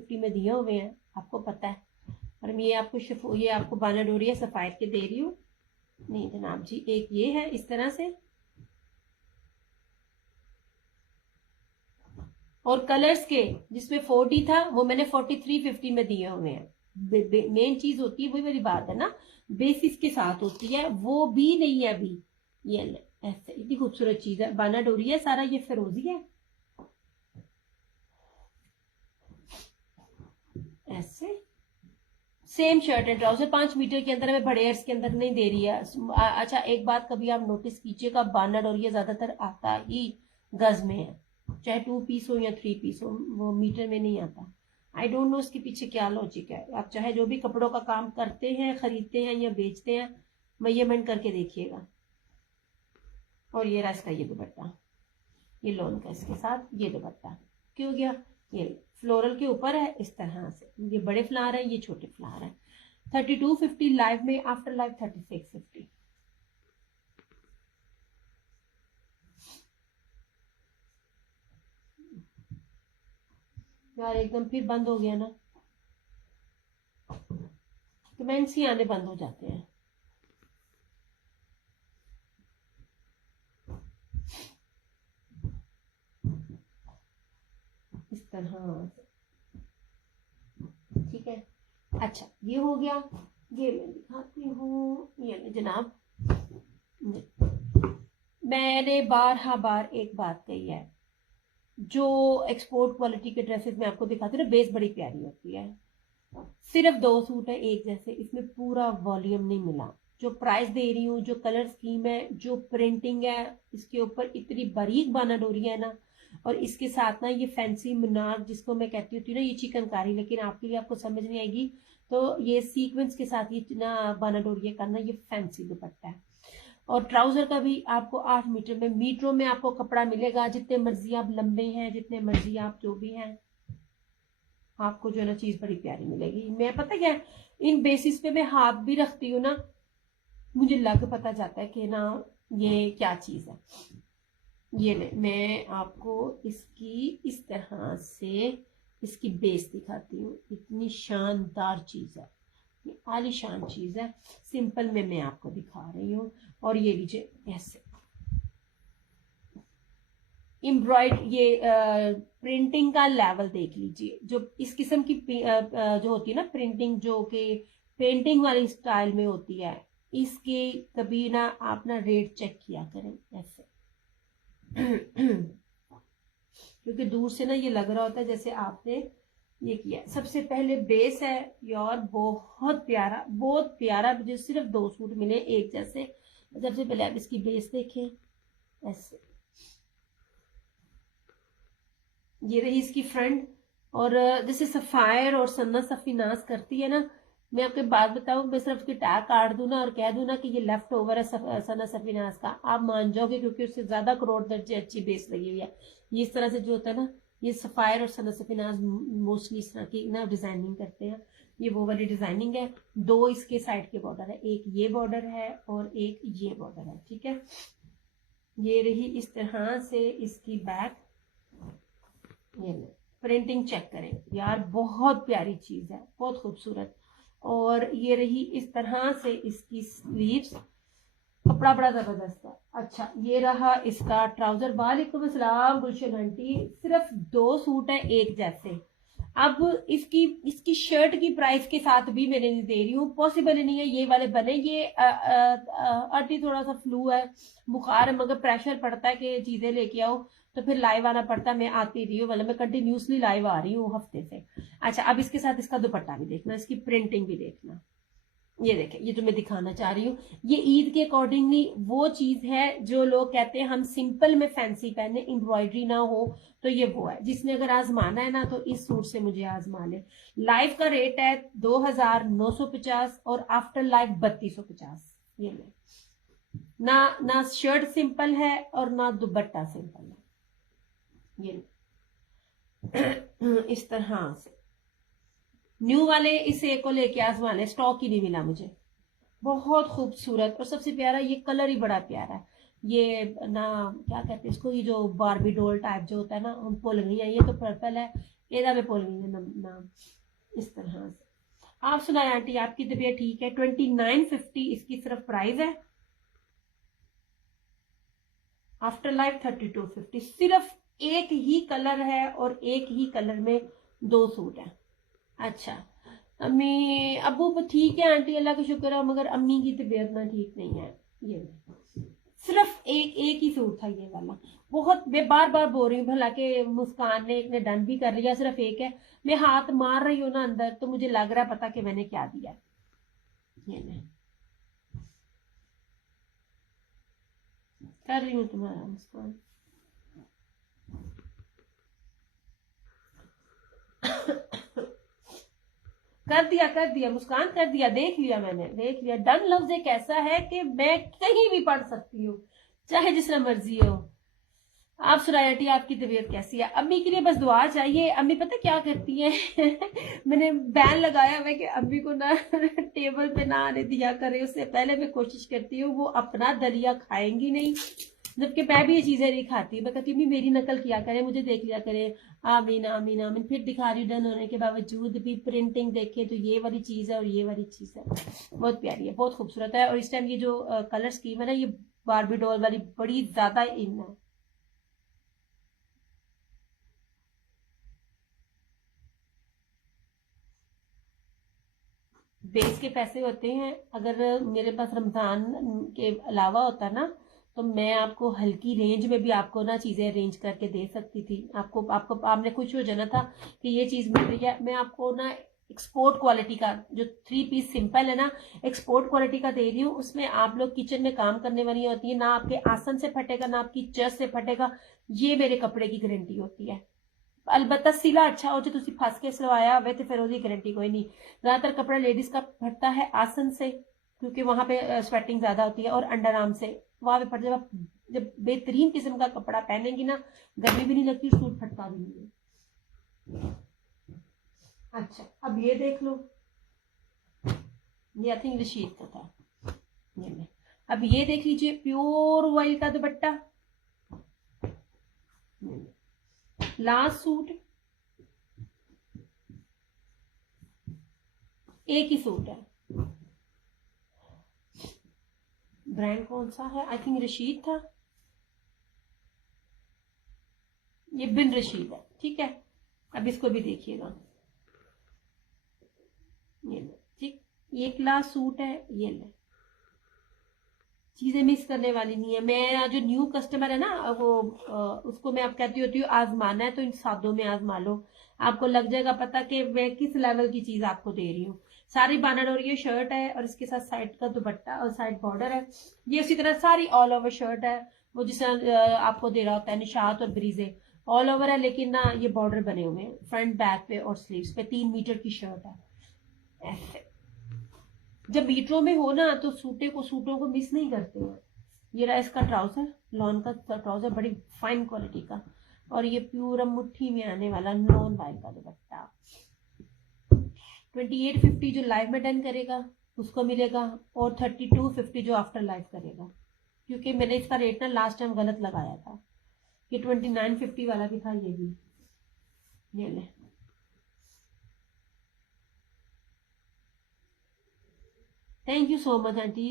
3250 में दिए हुए हैं, आपको पता है। और मैं ये आपको बाना डोरिया सफायर के दे रही हूँ। नहीं जनाब जी, एक ये है इस तरह से, और कलर्स के जिसमें 40 था वो मैंने 4350 में दिए हुए हैं। मेन चीज होती है, वही वाली बात है ना, बेसिस के साथ होती है, वो भी नहीं है अभी। ये ऐसे इतनी खूबसूरत चीज है, बाना डोरी है सारा, ये फिरोजी है ऐसे। Same shirt and trouser 5 metre के अंदर, हमें बड़े एयर्स के अंदर नहीं दे रही है। अच्छा एक बात कभी आप नोटिस कीजिएगा, बाना डोरिया ज्यादातर आता ही गज में है, चाहे 2 पीस हो या 3 पीस हो, वो मीटर में नहीं आता। आई डोंट नो उसके पीछे क्या लॉजिक है। आप चाहे जो भी कपड़ों का काम करते हैं, खरीदते हैं या बेचते हैं, मेजरमेंट करके देखिएगा। और ये रहा इसका ये दुपट्टा, ये लोन का इसके साथ ये दुपट्टा क्यों गया, ये फ्लोरल के ऊपर है इस तरह से, ये बड़े फ्लावर है, ये छोटे फ्लावर है। 3250 लाइव में, आफ्टर लाइव 3650। यार एकदम फिर बंद हो गया ना, कमेंट्स ही आने बंद हो जाते हैं। इस तरह से, ठीक है। अच्छा ये हो गया, ये मैं दिखाती हूँ, ये जनाब मैंने बार एक बात कही है, जो एक्सपोर्ट क्वालिटी के ड्रेसेस में आपको दिखाती हूँ ना, बेस बड़ी प्यारी होती है। सिर्फ 2 सूट है एक जैसे, इसमें पूरा वॉल्यूम नहीं मिला। जो प्राइस दे रही हूँ, जो कलर स्कीम है, जो प्रिंटिंग है इसके ऊपर, इतनी बारीक बाना डोरी है ना, और इसके साथ ना ये फैंसी मुनार जिसको मैं कहती होती हूँ ना, ये चिकनकारी, लेकिन आपके लिए आपको समझ नहीं आएगी, तो ये सीक्वेंस के साथ ये ना बाना डोरिया का ना ये फैंसी दुपट्टा है। और ट्राउजर का भी आपको 8 मीटर में, मीटरों में आपको कपड़ा मिलेगा, जितने मर्जी आप लंबे हैं, जितने मर्जी आप जो भी हैं, आपको जो है ना चीज बड़ी प्यारी मिलेगी। मैं पता क्या, इन बेसिस पे मैं हाथ भी रखती हूँ ना, मुझे लग पता जाता है कि ना ये क्या चीज है। ये ले, मैं आपको इसकी इस तरह से इसकी बेस दिखाती हूँ, इतनी शानदार चीज है, आलीशान चीज है, सिंपल में मैं आपको दिखा रही हूँ। और ये लीजिए ऐसे एम्ब्रॉयड, ये प्रिंटिंग का लेवल देख लीजिए, जो इस किस्म की जो होती है ना प्रिंटिंग, जो कि पेंटिंग वाली स्टाइल में होती है, इसके कभी ना आप ना रेट चेक किया करें ऐसे क्योंकि दूर से ना ये लग रहा होता है जैसे आपने ये किया। सबसे पहले बेस है यार, बहुत प्यारा, मुझे सिर्फ 2 सूट मिले एक जैसे। सबसे पहले आप इसकी बेस देखें ऐसे, ये रही इसकी फ्रंट। और जैसे सफायर और सन्ना सफीनाज करती है ना, मैं आपके बात बताऊं, मैं सिर्फ उसकी टैग काट दूं ना और कह दूं ना कि ये लेफ्ट ओवर है सन्ना सफीनाज का, आप मान जाओगे, क्योंकि उससे ज्यादा करोड़ दर्जे अच्छी बेस लगी हुई है। ये इस तरह से जो होता है ना, ये सफायर और सन्ना सफीनाज मोस्टली इस तरह की ना डिजाइनिंग करते हैं। ये वो वाली डिजाइनिंग है। 2 इसके साइड के बॉर्डर है, एक ये बॉर्डर है और एक ये बॉर्डर है, ठीक है। ये रही इस तरह से इसकी बैक, ये प्रिंटिंग चेक करें यार, बहुत प्यारी चीज है, बहुत खूबसूरत। और ये रही इस तरह से इसकी स्लीव्स, कपड़ा बड़ा जबरदस्त है। अच्छा ये रहा इसका ट्राउजर। वालेकुम अस्सलाम गुलशन आंटी, सिर्फ 2 सूट है एक जैसे। अब इसकी शर्ट की प्राइस के साथ भी मैंने नहीं दे रही हूँ, पॉसिबल ही नहीं है ये वाले बने। ये आंटी थोड़ा सा फ्लू है, बुखार है, मगर प्रेशर पड़ता है कि चीजें लेके आओ, तो फिर लाइव आना पड़ता है। मैं आती रही हूँ, मतलब मैं कंटिन्यूसली लाइव आ रही हूँ हफ्ते से। अच्छा अब इसके साथ इसका दुपट्टा भी देखना, इसकी प्रिंटिंग भी देखना। ये देखें, ये जो मैं दिखाना चाह रही हूँ, ये ईद के अकॉर्डिंगली वो चीज है जो लोग कहते हैं हम सिंपल में फैंसी पहने, एम्ब्रॉयडरी ना हो, तो ये वो है। जिसने अगर आजमाना है ना, तो इस सूट से मुझे आजमा ले। लाइव का रेट है 2950 और आफ्टर लाइव 3250। ये ले ना शर्ट सिंपल है और ना दुपट्टा सिंपल है, ये इस तरह से। न्यू वाले इस एक को लेके आजमा ले, स्टॉक ही नहीं मिला मुझे। बहुत खूबसूरत और सबसे प्यारा, ये कलर ही बड़ा प्यारा है। ये ना क्या कहते हैं इसको, ये जो बारबी डोल टाइप जो होता है ना, हम भूल गई है, ये तो पर्पल है, एदा मैं भूल गई नाम। इस तरह से। आप सुनाए आंटी, आपकी तबीयत ठीक है? 2950 इसकी सिर्फ प्राइस है। After life 3250। सिर्फ एक ही कलर है और एक ही कलर में 2 सूट है। अच्छा, अम्मी अबू तो ठीक है आंटी, अल्लाह का शुक्र है, मगर अम्मी की तबीयत ना ठीक नहीं है। ये सिर्फ एक ही सूट था ये वाला। बहुत मैं बार बार बोल रही हूँ, भला के मुस्कान ने एक ने डन भी कर लिया, सिर्फ एक है। मैं हाथ मार रही हूँ ना अंदर, तो मुझे लग रहा है पता कि मैंने क्या दिया। ये मैं कर रही हूँ तुम्हारा मुस्कान। कर दिया मुस्कान, कर दिया, देख लिया मैंने, देख लिया। डन लफ्ज एक ऐसा है कि मैं कहीं भी पढ़ सकती हूँ, चाहे जिस तरह मर्जी हो। आप सुनाए आंटी, आपकी तबीयत कैसी है? अम्मी के लिए बस दुआ चाहिए। अम्मी पता क्या करती है मैंने बैन लगाया हुआ कि अम्मी को ना टेबल पे ना आने दिया करे, उससे पहले मैं कोशिश करती हूँ वो अपना दलिया खाएंगी नहीं, जबकि मैं भी ये चीजें नहीं खाती। मैं कहती हूँ मेरी नकल किया करे, मुझे देख लिया करे। आमीन आमीन आमीन। फिर दिखा रही हूँ डन होने के बावजूद भी प्रिंटिंग देखे तो ये वाली चीज है और ये वाली चीज है। बहुत प्यारी है, बहुत खूबसूरत है। और इस टाइम ये जो कलर स्कीम है ना, ये बारबी डॉल वाली बड़ी ज्यादा इन है। बेस के पैसे होते हैं। अगर मेरे पास रमजान के अलावा होता ना, तो मैं आपको हल्की रेंज में भी आपको ना चीजें अरेंज करके दे सकती थी। आपको आपको आपने खुश हो जाना था कि ये चीज मिल रही है। मैं आपको ना एक्सपोर्ट क्वालिटी का जो 3 पीस सिंपल है ना, एक्सपोर्ट क्वालिटी का दे रही हूँ। उसमें आप लोग किचन में काम करने वाली होती है ना, आपके आसन से फटेगा ना आपकी चेस्ट से फटेगा। ये मेरे कपड़े की गारंटी होती है। अलबत्ता सिला अच्छा हो, जो तुसी फस के सिलवाया हुआ तो फिर उसकी गारंटी कोई नहीं। ज्यादातर कपड़ा लेडीज का फटता है आसन से, क्योंकि वहां पे स्वेटिंग ज्यादा होती है, और अंडर आर्म से वहां पे फट जाएगा। जब बेहतरीन किस्म का कपड़ा पहनेंगी ना, गर्मी भी नहीं लगती, सूट फटता भी नहीं है। अच्छा, अब ये देख लो, ये आई थिंक रशीद का था। ये ले। अब ये देख लीजिए, प्योर वाइल का दुपट्टा। लास्ट सूट, एक ही सूट है। ब्रांड कौन सा है? आई थिंक रशीद था। ये बिन रशीद है, ठीक है। अब इसको भी देखिएगा, ये ले, ठीक। ये क्लास सूट है, ये ले। चीजें मिस करने वाली नहीं है। मेरा जो न्यू कस्टमर है ना, वो उसको मैं अब कहती होती हूँ आजमाना है तो इन सादों में आजमा लो, आपको लग जाएगा पता कि मैं किस लेवल की चीज आपको दे रही हूँ। सारी बानर, और ये शर्ट है और इसके साथ साइड का दुपट्टा और साइड बॉर्डर है। ये उसी तरह सारी ऑल ओवर शर्ट है, वो जिस तरह आपको दे रहा होता है निशात और ब्रीजे, ऑल ओवर है। लेकिन ना ये बॉर्डर बने हुए हैं फ्रंट बैक पे और स्लीव्स पे। 3 मीटर की शर्ट है ऐसे। जब मीटरों में हो ना तो सूटों को मिस नहीं करते हैं। ये रहा इसका ट्राउजर, लॉन का ट्राउजर, बड़ी फाइन क्वालिटी का। और ये प्यूर मुट्ठी में आने वाला नॉन वाइल का दुपट्टा। 2850 जो लाइव में डन करेगा उसको मिलेगा, और 3250 जो आफ्टर लाइव करेगा। क्योंकि मैंने इसका रेट ना लास्ट टाइम गलत लगाया था। ये 2950 वाला भी था ये भी। ये ले। Thank you so much aunty.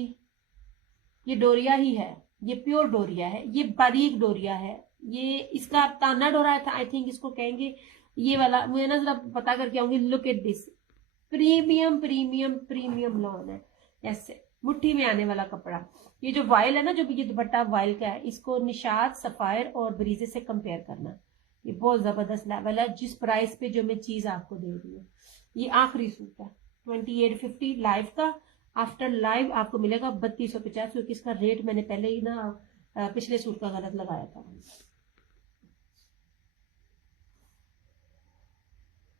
ये डोरिया ही है, ये प्योर डोरिया है, ये बारीक डोरिया है। ये इसका ताना डोरा था आई थिंक इसको कहेंगे। ये वाला मुझे ना जरा पता करके आऊंगी। Look at this, premium premium premium lawn है ऐसे, मुट्ठी में आने वाला कपड़ा। ये जो वाइल है ना, जो भी ये दुपट्टा वाइल का है, इसको निशात सफायर और ब्रीजे से कंपेयर करना। ये बहुत जबरदस्त लेवल है जिस प्राइस पे जो मैं चीज आपको दे रही हूँ। ये आखिरी सूट है 2850 लाइव का। आफ्टर लाइव आपको मिलेगा 3250, क्योंकि इसका रेट मैंने पहले ही ना पिछले सूट का गलत लगाया था।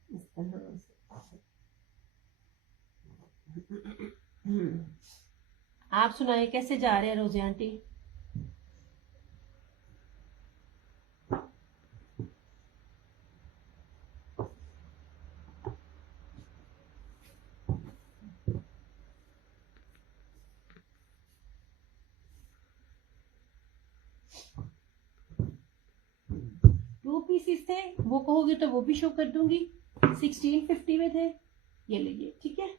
इस तरह से। आप सुनाए कैसे जा रहे हैं रोजे आंटी? टू पीसीस थे, वो कहोगे तो वो भी शो कर दूंगी। 1650 में थे, ये लीजिए, ठीक है।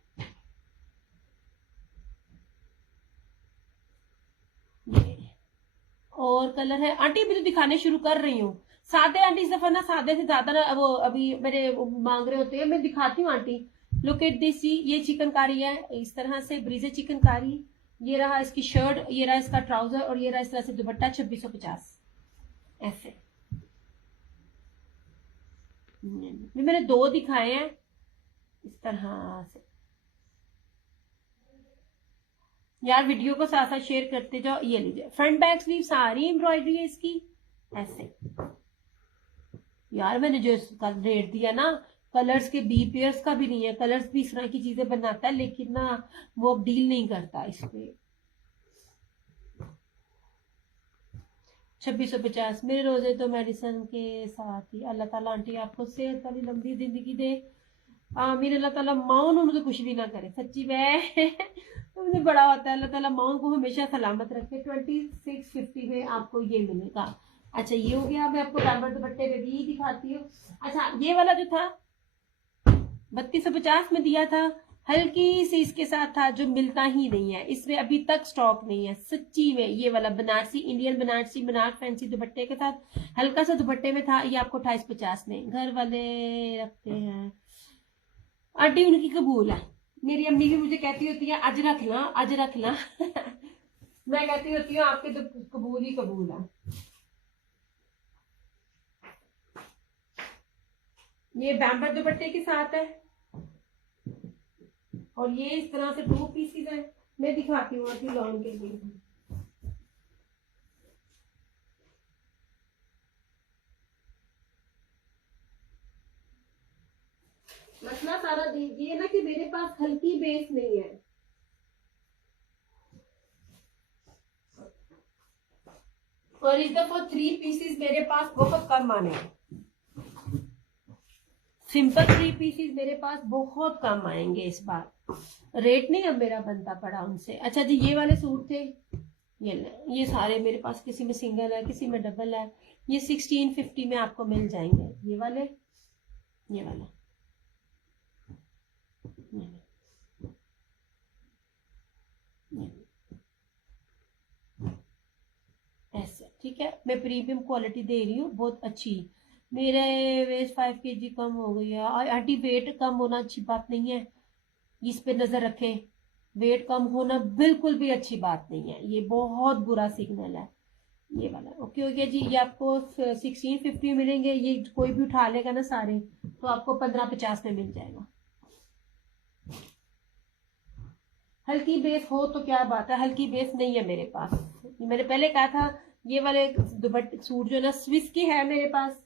ये और कलर है आंटी, अभी तो दिखाने शुरू कर रही हूँ। सादे आंटी इस दफा ना सादे से ज्यादा ना वो अभी मेरे मांग रहे होते हैं, मैं दिखाती हूँ आंटी। लुक एट दिस, ये चिकनकारी है इस तरह से, ब्रीजे चिकनकारी। ये रहा इसकी शर्ट, ये रहा इसका ट्राउजर, और ये रहा इस तरह से दुपट्टा 2650 ऐसे। मैंने 2 दिखाए हैं इस तरह से। यार वीडियो को साथ साथ शेयर करते जाओ। ये लीजिए, फ्रंट बैक स्लीव सारी एम्ब्रॉयडरी है इसकी ऐसे। यार मैंने जो इसका रेट दिया ना, कलर्स के बी पेयर्स का भी नहीं है, कलर्स भी इस तरह की चीजें बनाता है, लेकिन ना वो अब डील नहीं करता इस पे। 2650। मेरे रोजे तो मेडिसिन के साथ ही। अल्लाह ताला आंटी आपको सेहत वाली लंबी जिंदगी दे, आमीन। अल्लाह ताला माउन उनको कुछ भी ना करे, सच्ची में मुझे बड़ा होता है। अल्लाह ताला माउन को हमेशा सलामत रखे। 2650 में आपको ये मिलेगा। अच्छा ये हो गया। मैं आपको डायमंड दुपट्टे में भी दिखाती हूँ। अच्छा ये वाला जो था 3250 में दिया था, हल्की सी इसके साथ था जो मिलता ही नहीं है, इसमें अभी तक स्टॉक नहीं है सच्ची में। ये वाला बनारसी, इंडियन बनारसी बनारस फैंसी दुपट्टे के साथ हल्का सा दुपट्टे में था, ये आपको 2850 में। घर वाले रखते हैं आंटी, उनकी कबूल है। मेरी अम्मी भी मुझे कहती होती है आज रख ला, आज रख ला मैं कहती होती हूँ आपके तो कबूल ही कबूल है। ये बैम्बर दुपट्टे के साथ है, और ये इस तरह से 2 पीसेस है। मैं दिखाती हूँ आपकी लॉन के लिए। मसला सारा ये ना कि मेरे पास हल्की बेस नहीं है, और इस दफा 3 पीसेस मेरे पास बहुत कम आने हैं। सिंपल 3 पीसेस मेरे पास बहुत कम आएंगे इस बार। रेट नहीं अब मेरा बनता पड़ा उनसे। अच्छा जी ये वाले सूट थे, ये सारे मेरे पास, किसी में सिंगल है किसी में डबल है। ये 1650 में आपको मिल जाएंगे। ये वाले, ये वाला, ऐसे, ठीक है। मैं प्रीमियम क्वालिटी दे रही हूँ, बहुत अच्छी। मेरे वेस्ट 5 kg कम हो गई है। और आंटी वेट कम होना अच्छी बात नहीं है, इस पे नजर रखें। वेट कम होना बिल्कुल भी अच्छी बात नहीं है, ये बहुत बुरा सिग्नल है। ये वाला ओके हो गया जी। ये आपको 1650 मिलेंगे। ये कोई भी उठा लेगा ना सारे, तो आपको 1550 में मिल जाएगा। हल्की बेस हो तो क्या बात है, हल्की बेस नहीं है मेरे पास। मैंने पहले कहा था ये वाले दुपट्टे सूट जो ना स्विस के है मेरे पास।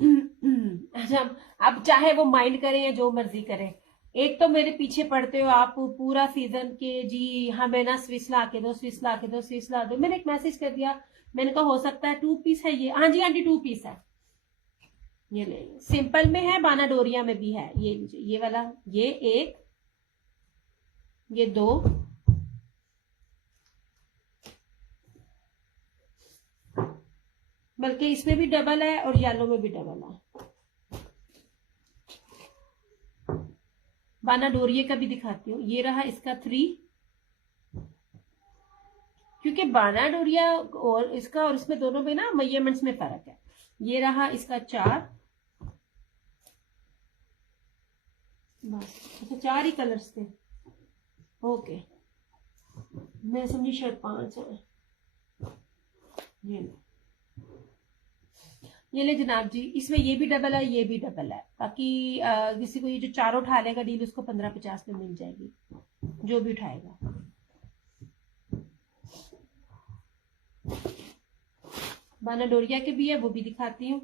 अच्छा अब चाहे वो माइंड करें या जो मर्जी करें, एक तो मेरे पीछे पड़ते हो आप पूरा सीजन के जी, हमें ना स्विस ला के दो, स्विस ला के दो, स्विस ला दो। मैंने एक मैसेज कर दिया, मैंने कहा हो सकता है 2 पीस है ये। हाँ जी आंटी 2 पीस है। ये ले, सिंपल में है, बाना डोरिया में भी है। ये लीजिए, ये वाला, ये 1, ये 2, बल्कि इसमें भी डबल है और येलो में भी डबल है। बाना डोरिये का भी दिखाती हूँ। ये रहा इसका 3, क्योंकि बाना डोरिया और इसका और इसमें दोनों में ना मेजरमेंट्स में फर्क है। ये रहा इसका 4, बस। अच्छा 4 ही कलर्स थे, ओके। मैं समझी शायद 5 है। ये ले जनाब जी, इसमें ये भी डबल है, ये भी डबल है, ताकि किसी को ये जो चारों उठा लेगा डील, उसको 1550 में मिल जाएगी, जो भी उठाएगा। बाना डोरिया के भी है, वो भी दिखाती हूँ।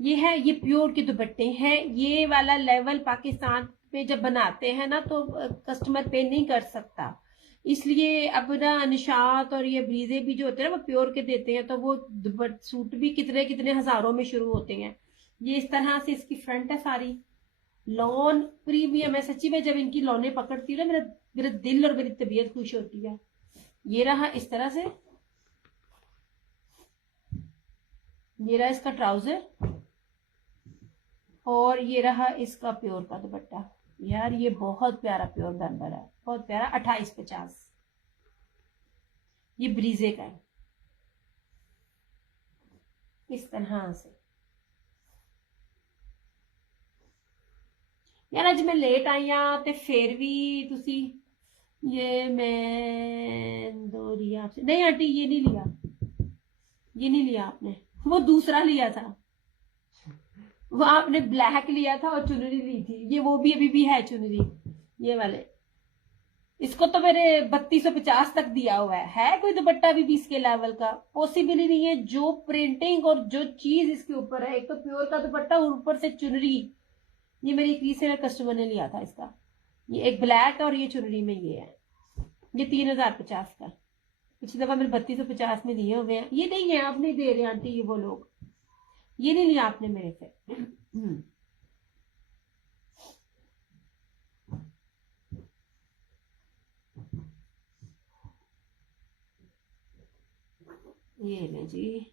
ये है, ये प्योर के दुपट्टे हैं। ये वाला लेवल पाकिस्तान में जब बनाते हैं ना तो कस्टमर पे नहीं कर सकता, इसलिए अब ना निशात और ये ब्रीजे भी जो होते हैं ना वो प्योर के देते हैं, तो वो सूट भी कितने कितने हजारों में शुरू होते हैं। ये इस तरह से इसकी फ्रंट है सारी, लॉन प्रीमियम है सच्ची में। जब इनकी लॉने पकड़ती हूँ ना मेरा दिल और मेरी तबीयत खुश होती है। ये रहा इस तरह से, ये रहा इसका ट्राउजर और ये रहा इसका प्योर का दुपट्टा। यार ये बहुत प्यारा प्योर बम्बर है, बहुत प्यारा। 2850 ये ब्रीजे का है इस तरह से। यार अज मैं लेट आई हाँ ते फिर भी तुसी ये मैं दो लिया आपसे। नहीं आंटी ये नहीं लिया, ये नहीं लिया आपने, वो दूसरा लिया था, वो आपने ब्लैक लिया था और चुनरी ली थी। ये वो भी अभी भी है चुनरी, ये वाले। इसको तो मेरे 3250 तक दिया हुआ है कोई दुपट्टा भी इसके लेवल का पॉसिबल ही नहीं है। जो प्रिंटिंग और जो चीज इसके ऊपर है, एक तो प्योर का दुपट्टा और ऊपर से चुनरी। ये मेरी एक रीसेलर कस्टमर ने लिया था इसका, ये एक ब्लैक और ये चुनरी में ये है। ये 3050 का। पिछली दफा मेरे 3250 में दिए हुए हैं। ये नहीं है, आप नहीं दे रहे आंटी, ये वो लोग, ये नहीं लिया आपने मेरे से। ये ले जी।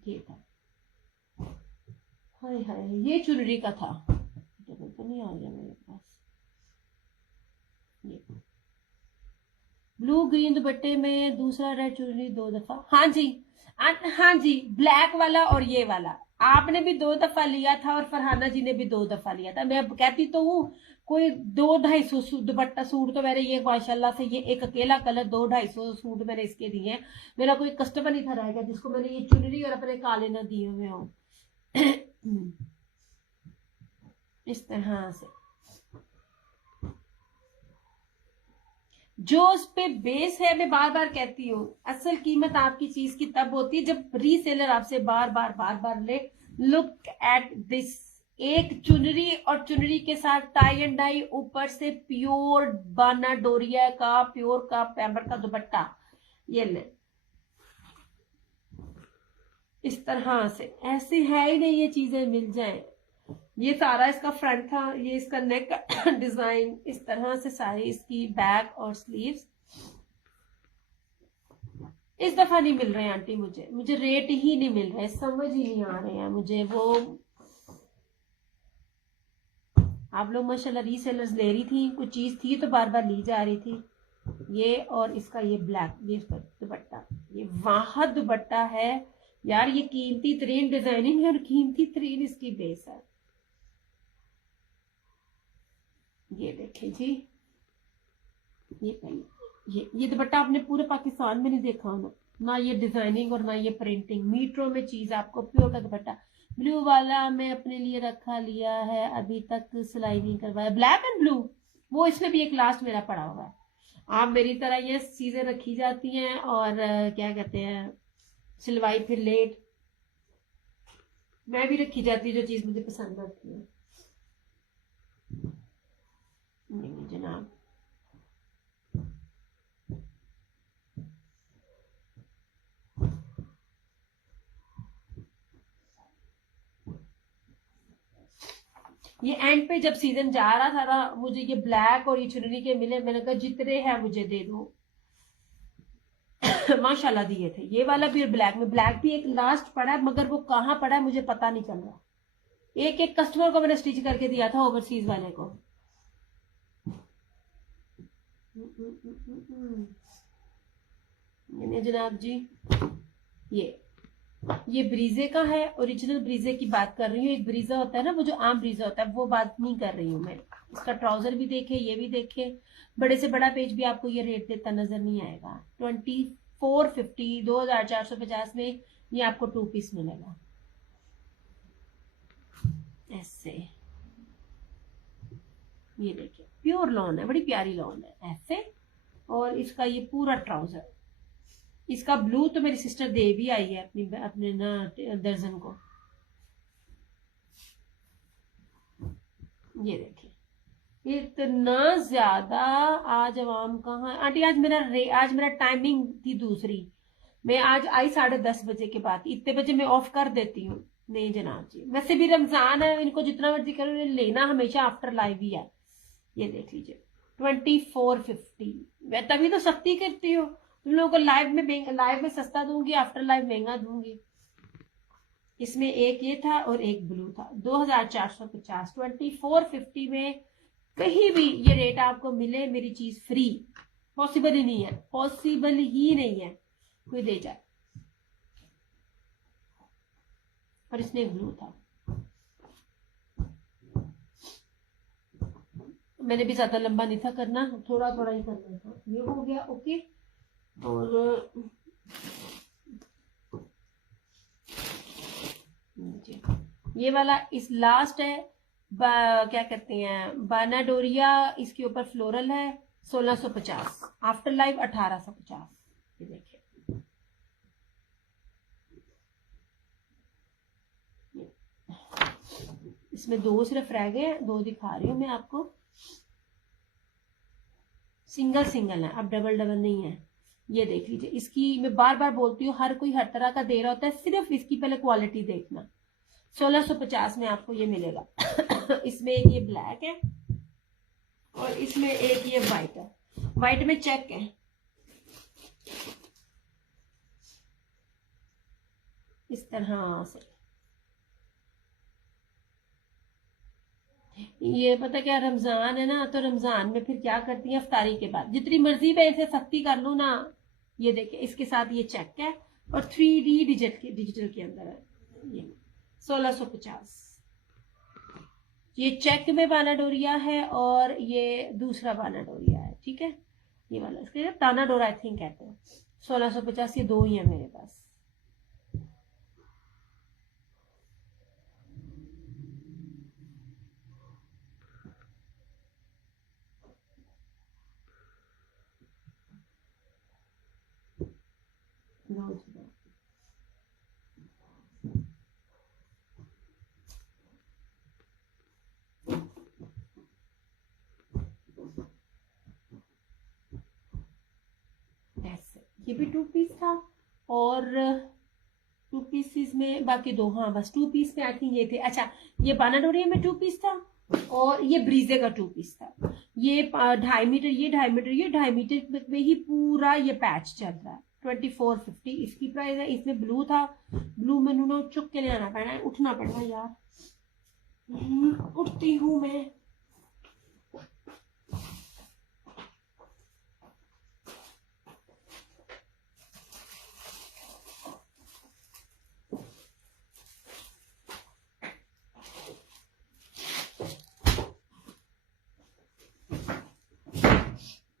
ये था, हाय हाय, ये चुनरी का था, तो नहीं आ गया मेरे पास। ये ब्लू ग्रीन दुपट्टे में दूसरा रेड चुनरी 2 दफा। हाँ जी, हाँ जी, ब्लैक वाला और ये वाला आपने भी 2 दफा लिया था और फरहाना जी ने भी 2 दफा लिया था। मैं कहती तो हूँ कोई 200-250 दुपट्टा सूट तो मैंने ये माशाल्लाह से ये एक अकेला कलर 200-250 सूट मैंने इसके दिए हैं। मेरा कोई कस्टमर नहीं था रह गया जिसको मैंने ये चुनरी और अपने काले ना दिए हुए हो। इस तरह से जो उस पे बेस है, मैं बार बार कहती हूँ असल कीमत आपकी चीज की तब होती है जब रीसेलर आपसे बार बार ले। लुक एट दिस, एक चुनरी और चुनरी के साथ टाई एंड डाई, ऊपर से प्योर बाना डोरिया का प्योर का पैम्बर का दुपट्टा। ये ले इस तरह से, ऐसे है ही नहीं ये चीजें मिल जाए। ये सारा इसका फ्रंट था, ये इसका नेक डिजाइन, इस तरह से सारी इसकी बैक और स्लीव्स। इस दफा नहीं मिल रहे आंटी, मुझे रेट ही नहीं मिल रहे, समझ ही नहीं आ रहे हैं मुझे। वो आप लोग माशाल्लाह रीसेलर्स ले रही थी, कुछ चीज थी तो बार बार ली जा रही थी। ये और इसका ये ब्लैक, ये दुपट्टा, ये वाह दुपट्टा है यार। ये कीमती तरीन डिजाइनिंग है और कीमती तरीन इसकी बेस है। ये देखें जी, ये दुपट्टा आपने पूरे पाकिस्तान में नहीं देखा होना, ना ये डिजाइनिंग और ना ये प्रिंटिंग। मीटरों में चीज आपको प्योर का दुपट्टा। ब्लू वाला मैं अपने लिए रखा लिया है, अभी तक सिलाई नहीं करवाया। ब्लैक एंड ब्लू वो इसमें भी एक लास्ट मेरा पड़ा हुआ है। आप मेरी तरह ये चीजें रखी जाती हैं और क्या कहते हैं सिलवाई फिर लेट। मैं भी रखी जाती है जो चीज मुझे पसंद आती है। नहीं जनाब, ये एंड पे जब सीजन जा रहा था ना, मुझे ये ब्लैक और ये चुनरी के मिले, मैंने कहा जितने हैं मुझे दे दो। माशाल्लाह दिए थे। ये वाला भी और ब्लैक में, ब्लैक भी एक लास्ट पड़ा है मगर वो कहाँ पड़ा है मुझे पता नहीं चल रहा। एक एक कस्टमर को मैंने स्टिच करके दिया था, ओवरसीज वाले को। जनाब जी, ये ब्रीजे का है, ओरिजिनल ब्रीजे की बात कर रही हूँ। एक ब्रीजा होता है ना, वो जो आम ब्रीजा होता है, वो बात नहीं कर रही हूँ मैं। इसका ट्राउजर भी देखे, ये भी देखे, बड़े से बड़ा पेज भी आपको ये रेट देता नजर नहीं आएगा। 2450, 2450 में ये आपको 2 पीस मिलेगा ऐसे। ये देखिए प्योर लॉन है, बड़ी प्यारी लॉन है ऐसे। और इसका ये पूरा ट्राउजर, इसका ब्लू तो मेरी सिस्टर दे भी आई है अपने ना दर्जन को। ये देखिए इतना ज्यादा। आज आवाम कहाँ है आंटी? आज मेरा टाइमिंग थी दूसरी। मैं आज आई 10:30 बजे के बाद, इतने बजे मैं ऑफ कर देती हूँ। नहीं जनाब जी, वैसे भी रमजान है, इनको जितना मर्जी करो, लेना हमेशा आफ्टर लाइव ही है। ये देख लीजिए 2450, मैं तभी तो सख्ती करती हूँ, तुम लोगों को लाइव में सस्ता दूंगी, आफ्टर लाइव महंगा दूंगी। इसमें एक ये था और एक ब्लू था, 2450, 2450 में कहीं भी ये रेट आपको मिले, मेरी चीज फ्री, पॉसिबल ही नहीं है, पॉसिबल ही नहीं है कोई दे जाए। और इसमें एक ब्लू था, मैंने भी ज्यादा लंबा नहीं था करना, थोड़ा थोड़ा ही करना था। ये हो गया ओके। और ये वाला इस लास्ट है, क्या कहते हैं, बानाडोरिया, इसके ऊपर फ्लोरल है, 1650, आफ्टर लाइव 1850। ये देखिए इसमें दो सिर्फ रह गए, दो दिखा रही हूँ मैं आपको, सिंगल सिंगल है, अब डबल डबल नहीं है। ये देख लीजिए, इसकी मैं बार बार बोलती हूँ, हर कोई हर तरह का दे रहा होता है, सिर्फ इसकी पहले क्वालिटी देखना। 1650 में आपको ये मिलेगा। इसमें एक ये ब्लैक है और इसमें एक ये व्हाइट है, व्हाइट में चेक है, इस तरह से। ये पता क्या, रमजान है ना, तो रमजान में फिर क्या करती है, इफ्तारी के बाद जितनी मर्जी मैं इसे सख्ती कर लू ना, ये देखिए इसके साथ ये चेक है और 3D डिजिटल के अंदर है, ये 1650। ये चेक में बानाडोरिया है और ये दूसरा बानाडोरिया है, ठीक है, ये वाला इसके ताना डोरा आई थिंक कहते हैं। 1650, ये दो ही है मेरे पास। ये भी 2 पीस था और 2 पीसेस में बाकी दो, हाँ बस 2 पीस में आई थिंक ये थे। अच्छा, ये बानाडोरिया में 2 पीस था और ये ब्रीजे का 2 पीस था। ये 2.5 मीटर, ये 2.5 मीटर, ये 2.5 मीटर में ही पूरा ये पैच चल रहा है। 2450 इसकी प्राइस है। इसमें ब्लू था, ब्लू में ना चुक के ले आना पड़ा है, उठना पड़ेगा यार, उठती हूँ मैं।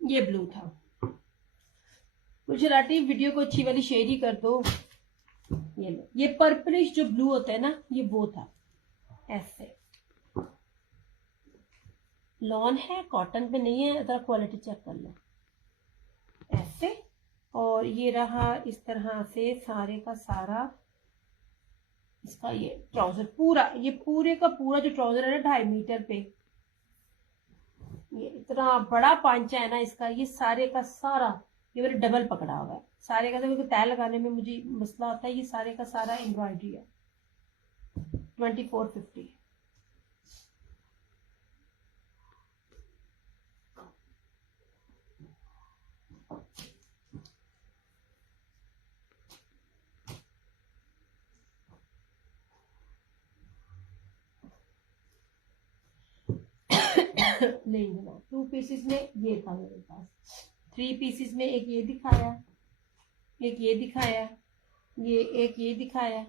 ये ब्लू था। गुजराती वीडियो को अच्छी वाली शेयर ही कर दो। ये लो, ये पर्पलिश जो ब्लू होता है ना, ये वो था। ऐसे लॉन है, कॉटन पे नहीं है, जरा क्वालिटी चेक कर लो। ऐसे, और ये रहा इस तरह से सारे का सारा इसका ये ट्राउजर पूरा, ये पूरे का पूरा जो ट्राउजर है ना 2.5 मीटर पे, ये इतना बड़ा पांचा है ना इसका, ये सारे का सारा ये मेरे डबल पकड़ा हुआ है सारे का। तो तय लगाने में मुझे मसला होता है, ये सारे का सारा एम्ब्रॉयडरी है। 2450। नहीं ना, 2 पीसेस में ये था मेरे पास। 3 पीसेस में एक ये दिखाया, एक ये दिखाया, ये एक ये दिखाया,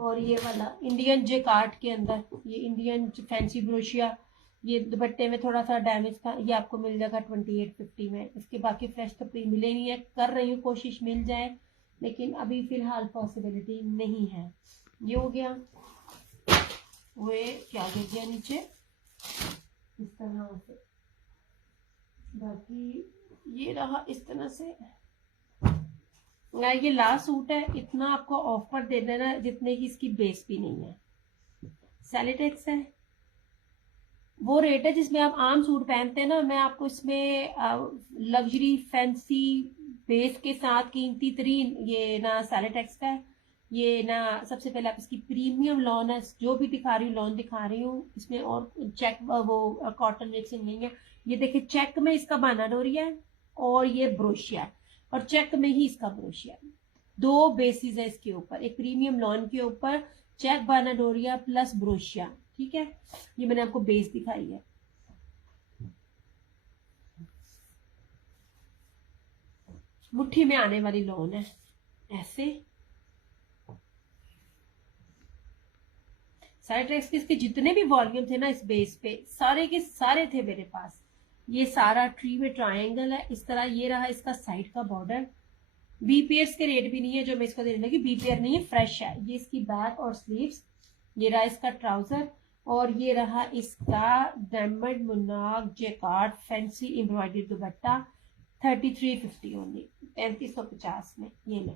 और ये वाला इंडियन जेकार्ड के अंदर, ये इंडियन फैंसी ब्रोशिया, ये दुपट्टे में थोड़ा सा डैमेज था, ये आपको मिल जाएगा 2850 में। इसके बाकी फ्रेश तो प्री मिले नहीं है, कर रही हूँ कोशिश मिल जाए, लेकिन अभी फिलहाल पॉसिबिलिटी नहीं है। ये हो गया, वो क्या गिर गया नीचे इस तरह से। बाकी ये रहा इस तरह से। ये लास्ट सूट है, इतना आपको ऑफर दे देना जितने की इसकी बेस भी नहीं है। सैलिटेक्स है, वो रेट है जिसमें आप आम सूट पहनते हैं ना, मैं आपको इसमें लग्जरी फैंसी बेस के साथ कीमती तरीन ये ना सैलिटेक्स का है, ये ना सबसे पहले आप इसकी प्रीमियम लॉन है, जो भी दिखा रही हूँ लॉन दिखा रही हूँ, इसमें और चेक वो कॉटन मिक्सिंग नहीं है। ये देखिए चेक में इसका बानाडोरिया है और ये ब्रोशिया है, और चेक में ही इसका ब्रोशिया है। दो बेसिस है इसके ऊपर, एक प्रीमियम लॉन के ऊपर चेक बानाडोरिया प्लस ब्रोशिया, ठीक है। ये मैंने आपको बेस दिखाई है। मुट्ठी में आने वाली लॉन है ऐसे। साइट्रेक्स के इसके जितने भी वॉल्यूम थे ना इस बेस पे, सारे के सारे थे मेरे पास। ये सारा ट्री में ट्रायंगल है इस तरह। ये रहा इसका साइड का बॉर्डर। बी पेयर्स के रेट भी नहीं है जो मैं इसको देने लगी, बी पेयर नहीं है, फ्रेश है। ये इसकी बैक और स्लीव्स, ये रहा इसका ट्राउजर, और ये रहा इसका डायमंड मुनाक jacquard fancy embroidery dupatta 3350 only, 3550 में। ये ले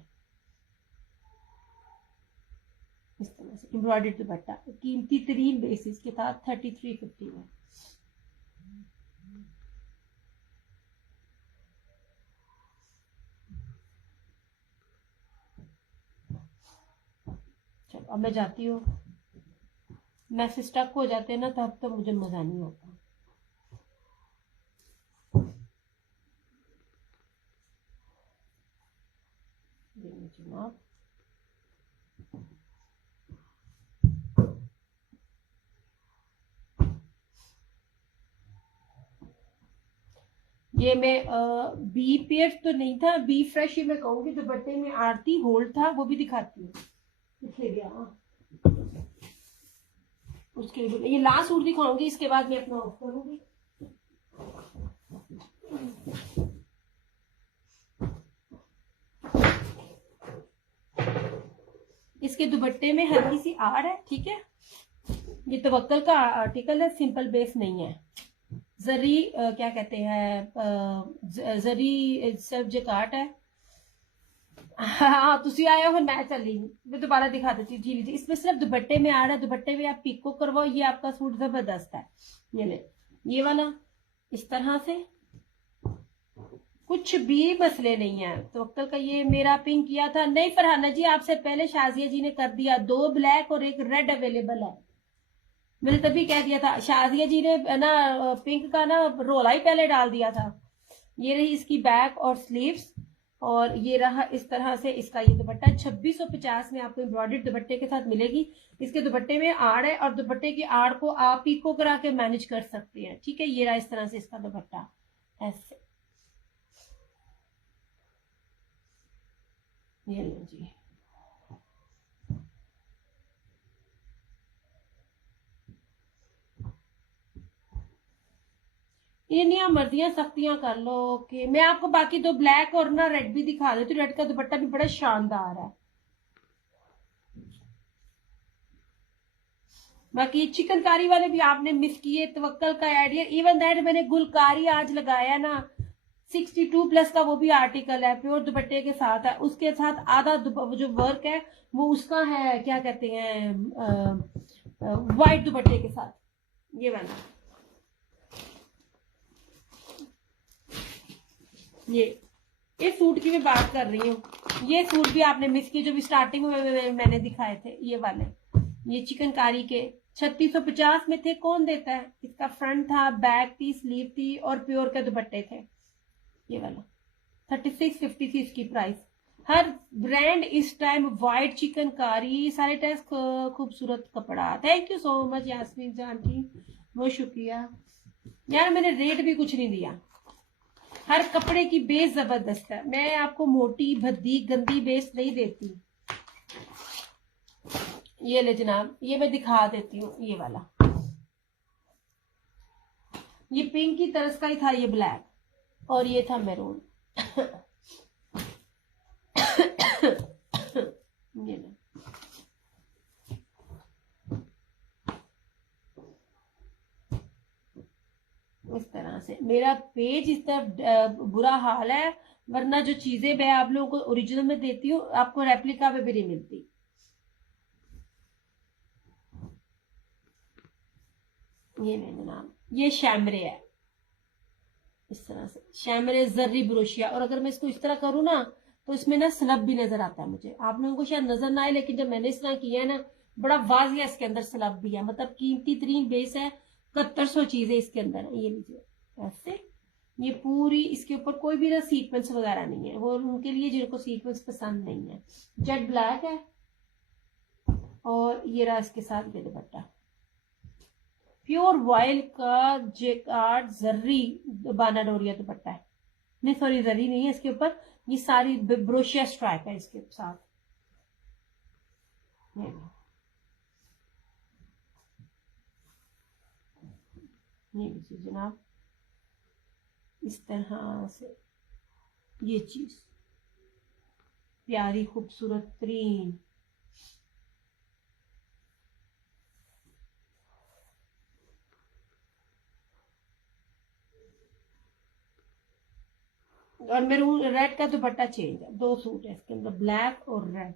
इस तरह से एम्ब्रॉयडरी दुपट्टा कीमती तरीन बेसिस के साथ 3350 में। चलो अब मैं जाती हूँ, मैसेज स्टक हो जाते हैं ना तब तो मुझे मजा नहीं आता। जनाब ये मैं बी पेयर तो नहीं था, बी फ्रेश ही मैं कहूंगी। दुपट्टे में आरती होल्ड था, वो भी दिखाती हूँ। उसके ये लास्ट सूट दिखाऊंगी, इसके बाद मैं अपना ऑफ करूंगी। इसके दुपट्टे में हल्की सी आड़ है, ठीक है। ये तवक्कल का आर्टिकल है, सिंपल बेस नहीं है। जरी क्या कहते हैं, जरी सब जकाट है। हाँ तुसी आए हो, मैं चली, मैं दोबारा दिखा देती हूँ। जी जी, इसमें सिर्फ दुपट्टे में आ रहा है, दुपट्टे में आप पिको करवाओ, ये आपका सूट जबरदस्त है। ये ले, ये वाला इस तरह से, कुछ भी मसले नहीं है। तो अक्कल का ये मेरा पिंक किया था नहीं फरहाना जी, आपसे पहले शाजिया जी ने कर दिया। 2 ब्लैक और 1 रेड अवेलेबल है, मैंने तभी कह दिया था। शाजिया जी ने ना पिंक का ना रोला ही पहले डाल दिया था। ये रही इसकी बैक और स्लीव्स, और ये रहा इस तरह से इसका ये दुपट्टा 2650 में आपको एम्ब्रॉयडरी दुपट्टे के साथ मिलेगी। इसके दुपट्टे में आड़ है, और दुपट्टे की आड़ को आप पीको करा के मैनेज कर सकते हैं, ठीक है। ये रहा इस तरह से इसका दुपट्टा ऐसे। ये लो जी, ये नहीं आप मर्जियां सख्तियां कर लो कि मैं आपको बाकी 2 ब्लैक और ना रेड भी दिखा देती हूँ। रेड का दुपट्टा भी बड़ा शानदार है। बाकी चिकनकारी वाले भी आपने मिस किए, तवक्कल का आइडिया, इवन दैट मैंने गुलकारी आज लगाया ना 62 प्लस का, वो भी आर्टिकल है, प्योर दुपट्टे के साथ है। उसके साथ आधा जो वर्क है वो उसका है, क्या कहते हैं, व्हाइट दुपट्टे के साथ। ये वाला ये सूट की मैं बात कर रही हूँ। ये सूट भी आपने मिस किए जो भी स्टार्टिंग में मैंने दिखाए थे, ये वाले। ये चिकनकारी के 3650 में थे। कौन देता है? इसका फ्रंट था, बैक थी, स्लीव थी, और प्योर के दुपट्टे थे। ये वाला 3650 थी इसकी प्राइस। हर ब्रांड इस टाइम व्हाइट चिकनकारी, सारे टेस्ट खूबसूरत कपड़ा। Thank you so much Yasmeen जान जी, बहुत शुक्रिया यार। मैंने रेट भी कुछ नहीं दिया, हर कपड़े की बेस जबरदस्त है। मैं आपको मोटी भद्दी गंदी बेस नहीं देती। ये ले जनाब, ये मैं दिखा देती हूँ। ये वाला, ये पिंक की तरस का ही था, ये ब्लैक, और ये था मैरून। ये ले, इस तरह से मेरा पेज इस तरह बुरा हाल है, वरना जो चीजें मैं आप लोगों को ओरिजिनल में देती हूँ आपको रेप्लिका में भी नहीं मिलती। ये नहीं जनाब, ये शैमरे है, इस तरह से शैमरे जर्री ब्रोशिया। और अगर मैं इसको इस तरह करूँ ना तो इसमें ना स्लब भी नजर आता है मुझे, आप लोगों को शायद नजर ना आए, लेकिन जब मैंने इस तरह किया है ना, बड़ा वाजिया इसके अंदर स्लब भी है, मतलब कीमती तरीन बेस है, 7100 चीजें इसके अंदर है। ये लीजिए ऐसे, ये पूरी इसके ऊपर कोई भी ना सीक्वेंस वगैरह नहीं है, वो उनके लिए जिनको सीक्वेंस पसंद नहीं है। जेट ब्लैक है, और ये रहा इसके साथ ये दुपट्टा, प्योर वाइल्ड का जेकार्ड जर्री बाना डोरिया दुपट्टा है, नहीं सॉरी जरी नहीं है इसके ऊपर, ये सारी ब्रोशिया स्ट्राइप है इसके साथ। ये लीजिए जनाब, इस तरह से ये चीज प्यारी खूबसूरत तरीन। और मेरून रेड का दुपट्टा चेंज है, 2 सूट है इसके अंदर, ब्लैक और रेड,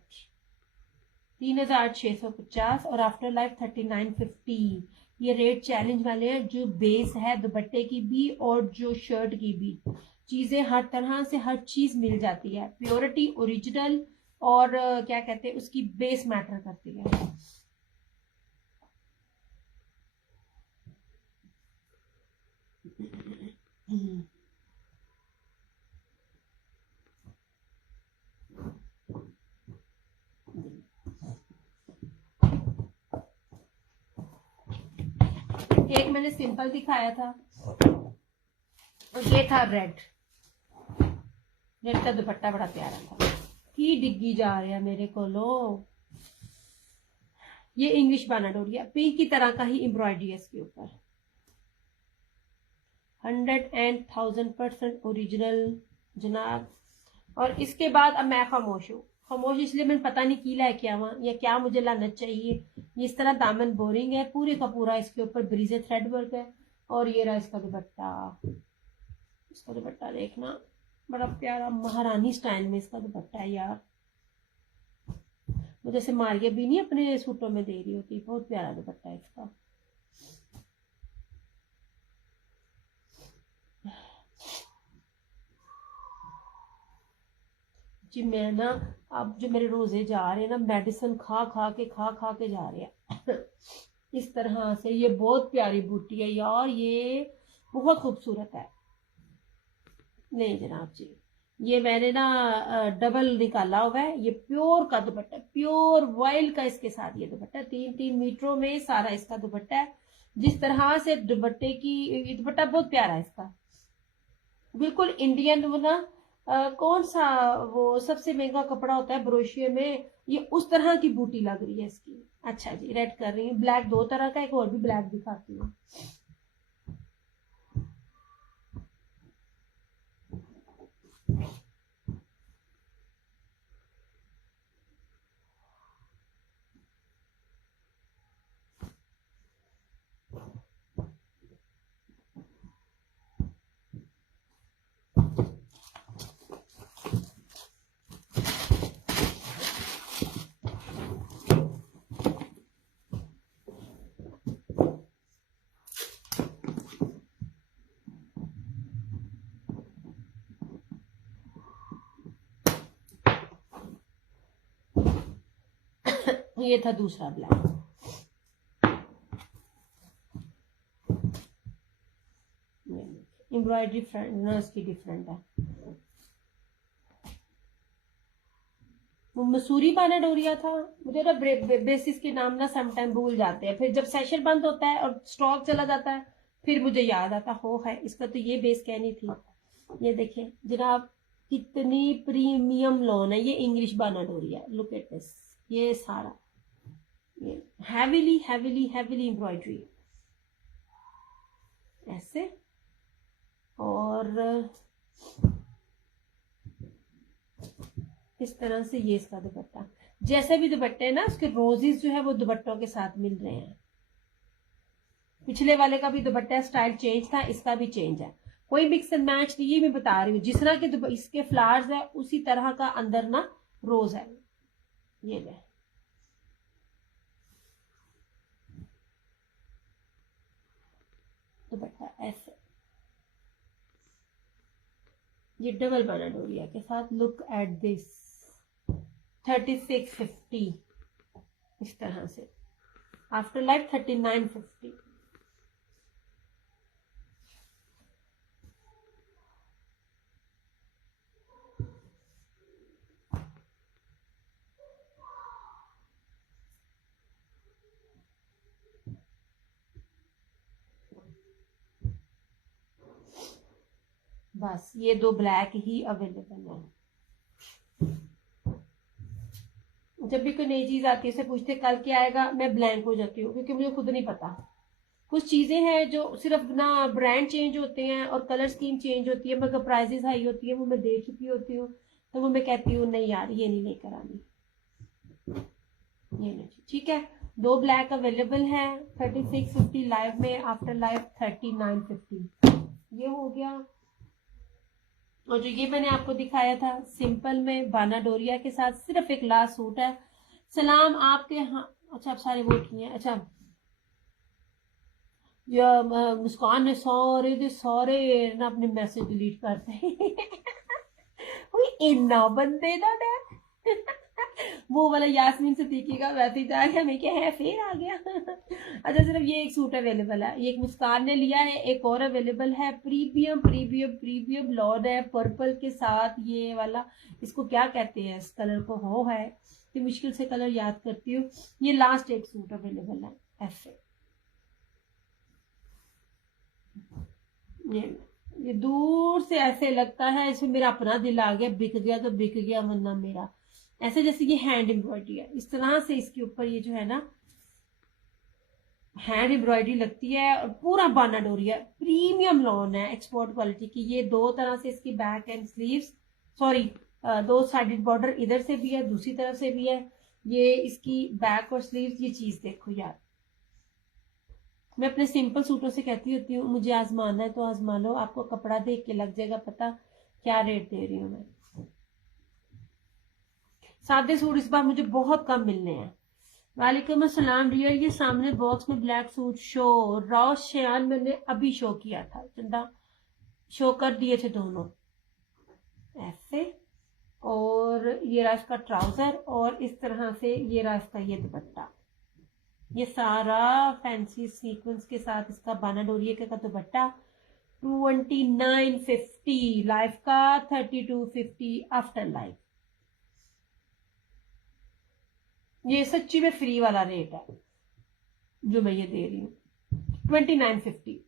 3650, और आफ्टर लाइफ 3950। ये रेट चैलेंज वाले हैं, जो बेस है दुपट्टे की भी और जो शर्ट की भी, चीजें हर तरह से हर चीज मिल जाती है, प्योरिटी ओरिजिनल, और क्या कहते हैं उसकी बेस मैटर करती है। एक मैंने सिंपल दिखाया था, और ये था रेड, रेड का दुपट्टा बड़ा प्यारा था। की डिग्गी जा रहा है मेरे को लो। ये इंग्लिश बाना डोरिया, पिंक की तरह का ही एम्ब्रॉयडरी है इसके ऊपर, 100% ओरिजिनल जनाब। और इसके बाद अब मैं खामोश हूँ, खामोश इसलिए मैंने पता नहीं की लाया क्या वहां, या क्या मुझे लाना चाहिए। इस तरह दामन बोरिंग है पूरे का पूरा, इसके ऊपर ब्रीजे थ्रेड वर्क है, और ये रहा इसका दुपट्टा। इसका दुपट्टा देखना, बड़ा प्यारा महारानी स्टाइल में इसका दुपट्टा है यार, वो जैसे मारिया भी नहीं अपने सूटों में दे रही होती, बहुत प्यारा दुपट्टा है इसका। जी मैं ना, अब जो मेरे रोजे जा रहे हैं ना, मेडिसिन खा खा के जा रहे हैं इस तरह से। ये बहुत प्यारी बूटी है यार, ये बहुत खूबसूरत है। नहीं जनाब जी, ये मैंने ना डबल निकाला हुआ है, ये प्योर का दुपट्टा, प्योर वाइल्ड का इसके साथ ये दुपट्टा, 3-3 मीटरों में सारा इसका दुपट्टा है। जिस तरह से दुपट्टे की, ये दुपट्टा बहुत प्यारा है इसका, बिल्कुल इंडियन। वो ना कौन सा वो सबसे महंगा कपड़ा होता है ब्रोशिया में, ये उस तरह की बूटी लग रही है इसकी। अच्छा जी, रेड कर रही है, ब्लैक 2 तरह का, एक और भी ब्लैक दिखाती हूँ। ये था दूसरा ब्लैक, एम्ब्रॉयडरी इसकी डिफरेंट है। वो मसूरी बाना डोरिया था, मुझे ना बेसिस के नाम ना समटाइम भूल जाते हैं, फिर जब सेशन बंद होता है और स्टॉक चला जाता है, फिर मुझे याद आता हो है इसका तो ये बेस कहनी थी। ये देखें जनाब, कितनी प्रीमियम लॉन है, ये इंग्लिश बाना डोरिया, लुक एट दिस, ये सारा ये हैवीली हैवीली हैवीली एम्ब्रॉयडरी ऐसे। और इस तरह से ये इसका दुपट्टा, जैसे भी दुपट्टे है ना उसके रोजेस जो है वो दुपट्टों के साथ मिल रहे हैं। पिछले वाले का भी दुपट्टा स्टाइल चेंज था, इसका भी चेंज है, कोई मिक्स एंड मैच नहीं, ये मैं बता रही हूँ। जिस तरह के इसके फ्लावर्स है उसी तरह का अंदर ना रोज है। ये ले दुपट्टा ऐसे, ये डबल बाना डोरिया के साथ, लुक एट दिस, 3650 इस तरह से, आफ्टर लाइफ 3950। बस ये दो ब्लैक ही अवेलेबल है। जब भी कोई नई चीज आती है, उसे पूछते कल क्या आएगा, मैं ब्लैंक हो जाती हूँ, क्योंकि मुझे खुद नहीं पता। कुछ चीजें हैं जो सिर्फ ना ब्रांड चेंज होते हैं और कलर स्कीम चेंज होती है, मगर प्राइसेस हाई होती है, वो मैं देख चुकी होती हूँ, तो वो मैं कहती हूँ नहीं यार ये नहीं लेकर आनी, ये नहीं। ठीक है, दो ब्लैक अवेलेबल है 3650 लाइव में, आफ्टर लाइफ 3950। ये हो गया। और जो ये मैंने आपको दिखाया था सिंपल में बाना डोरिया के साथ, सिर्फ एक लास्ट सूट है। सलाम आपके यहाँ, अच्छा आप सारे वोट किए हैं। अच्छा मुस्कान ने सारे ना अपने मैसेज डिलीट करते इन्ना बंदे ना वो वाला यास्मीन सिद्दीकी का मैसेज आ गया, मैं क्या है फिर आ गया अच्छा सिर्फ ये एक सूट अवेलेबल है, ये एक मुस्कान ने लिया है, एक और अवेलेबल है, प्रीमियम प्रीमियम प्रीमियम लॉन है पर्पल के साथ, ये वाला इसको क्या कहते हैं, इस कलर को हो है तो मुश्किल से कलर याद करती हूँ। ये लास्ट एक सूट अवेलेबल है ऐसे, ये दूर से ऐसे लगता है इसमें मेरा अपना दिल आ गया, बिक गया तो बिक गया वरना मेरा, ऐसे जैसे ये हैंड एम्ब्रॉयडरी है, इस तरह से इसके ऊपर ये जो है ना हैंड एम्ब्रॉयडरी लगती है, और पूरा बाना डोरिया प्रीमियम लॉन है एक्सपोर्ट क्वालिटी की। ये दो तरह से इसकी बैक एंड स्लीव्स, सॉरी दो साइडेड बॉर्डर इधर से भी है दूसरी तरफ से भी है, ये इसकी बैक और स्लीव्स, ये चीज देखो यार, मैं अपने सिंपल सूटों से कहती होती हूँ मुझे आजमाना है तो आजमा लो, आपको कपड़ा देख के लग जाएगा पता क्या रेट दे रही हूँ मैं। सादे सूट इस बार मुझे बहुत कम मिलने हैं। वालेकुम अस्सलाम डियर, ये सामने बॉक्स में black suit show raw Shayan मैंने अभी शो किया था, चंदा शो कर दिए थे दोनों ऐसे, और ये रहा इसका ट्राउजर, और इस तरह से ये रहा इसका ये दुपट्टा, ये सारा फैंसी सीक्वेंस के साथ इसका बाना डोरिया का दुपट्टा 2950 लाइफ का, 3250 आफ्टर लाइफ। ये सच्ची में फ्री वाला रेट है जो मैं ये दे रही हूँ, 2950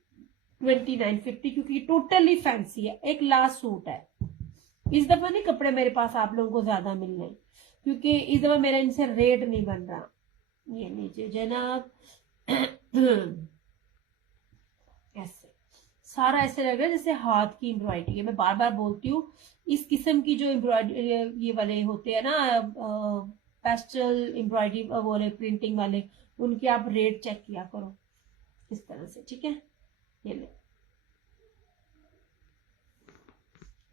2950, क्योंकि टोटली फैंसी है, एक लास्ट सूट है। इस दफा नहीं कपड़े मेरे पास आप लोगों को ज्यादा मिल रहे, क्योंकि इस दफा मेरा इनसे रेट नहीं बन रहा। ये नीचे जनाब ऐसे सारा ऐसे लग रहा है जैसे हाथ की एम्ब्रॉयडरी है, मैं बार बार बोलती हूँ इस किस्म की जो एम्ब्रॉयडरी ये वाले होते हैं ना पेस्टल एम्ब्रॉयडरी वाले प्रिंटिंग वाले, उनके आप रेट चेक किया करो इस तरह से, ठीक है। ये ले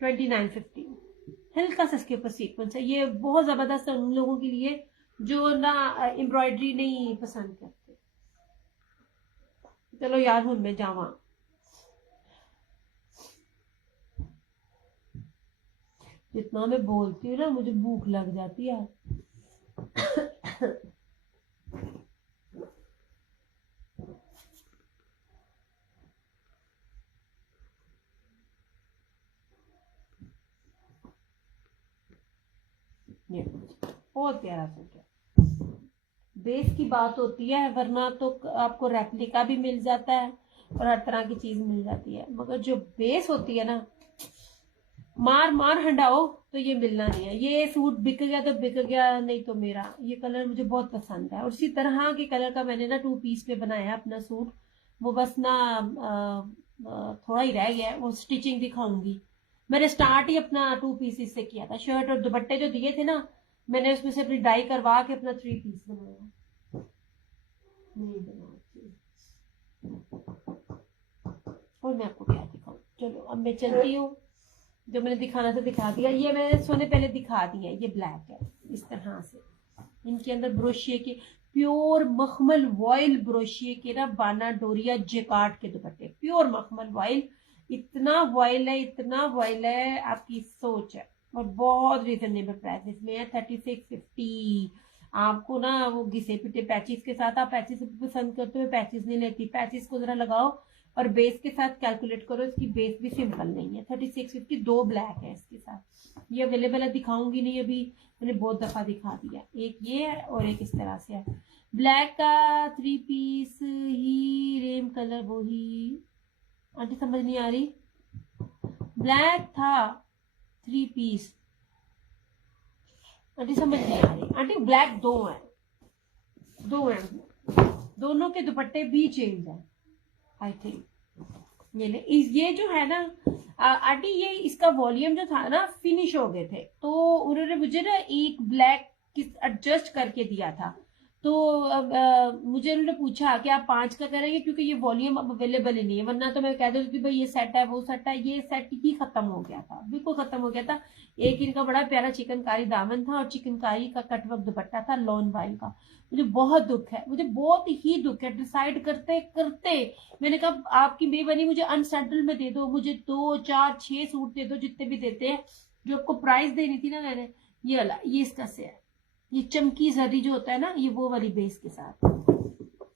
2950, हल्का सा इसके ऊपर सीक्वेंस है, ये बहुत जबरदस्त है उन लोगों के लिए जो ना एम्ब्रॉयडरी नहीं पसंद करते। चलो यार हूं मैं जावा, जितना मैं बोलती हूँ ना मुझे भूख लग जाती है ये बहुत प्यारा सूट है, बेस की बात होती है, वरना तो आपको रेप्लिका भी मिल जाता है और हर तरह की चीज मिल जाती है, मगर जो बेस होती है ना मार मार हंडाओ तो ये मिलना नहीं है। ये सूट बिक गया तो बिक गया, नहीं तो मेरा ये कलर मुझे बहुत पसंद है, और इसी तरह के कलर का मैंने ना 2 पीस पे बनाया अपना सूट, वो बस ना थोड़ा ही रह गया है, वो स्टिचिंग दिखाऊंगी। मैंने स्टार्ट ही अपना 2 पीस से किया था, शर्ट और दुपट्टे जो दिए थे ना मैंने उसमें से अपनी डाई करवा के अपना 3 पीस बनाया, नहीं बनाती। और मैं आपको क्या दिखाऊं, चलो अब मैं चलती हूँ, जो मैंने दिखाना था दिखा दिया। ये मैंने सोने पहले दिखा दिया, ये ब्लैक है इस तरह से, इनके अंदर ब्रोशिये के प्योर मखमल वॉयल ब्रोशिये के ना बाना डोरिया जेकार्ड के दुपट्टे, प्योर मखमल वॉयल, इतना वॉइल है, इतना वॉइल है, आपकी सोच है। और बहुत रिजनेबल प्राइसेस में है, 3650। आपको ना वो घिसे पिटे पैचेस के साथ, आप पैचेस पसंद करते हो, पैचेस नहीं लेती, पैचेस को जरा लगाओ और बेस के साथ कैलकुलेट करो, इसकी बेस भी सिंपल नहीं है। 3650 दो ब्लैक है इसके साथ, ये अवेलेबल है, दिखाऊंगी नहीं अभी, मैंने बहुत दफा दिखा दिया। एक ये है और एक इस तरह से है, ब्लैक का 3 पीस ही, रेम कलर वो ही। आंटी समझ नहीं आ रही, ब्लैक था 3 पीस, आंटी समझ नहीं आ रही। आंटी ब्लैक दो है, दो है, दोनों के दुपट्टे भी चेंज है आई थिंक। ये जो है ना आंटी, ये इसका वॉल्यूम जो था ना फिनिश हो गए थे, तो उन्होंने मुझे ना एक ब्लैक एडजस्ट करके दिया था। तो अब मुझे उन्होंने पूछा कि आप 5 का करेंगे, क्योंकि ये वॉल्यूम अब अवेलेबल ही नहीं है, वरना तो मैं कह देती भाई ये सेट है वो सेट है। ये सेट ही खत्म हो गया था, बिल्कुल खत्म हो गया था। एक इनका बड़ा प्यारा चिकनकारी दामन था और चिकनकारी का कटवर्क दुपट्टा था लॉन वाइल का। मुझे बहुत दुख है, मुझे बहुत ही दुख है। डिसाइड करते करते मैंने कहा आपकी बेबनी, मुझे अनसेटल में दे दो, मुझे 2 4 6 सूट दे दो, जितने भी देते हैं। जो आपको प्राइस देनी थी ना मैंने, ये वाला, ये इसका से है, ये चमकी जरी जो होता है ना, ये वो वाली बेस के साथ,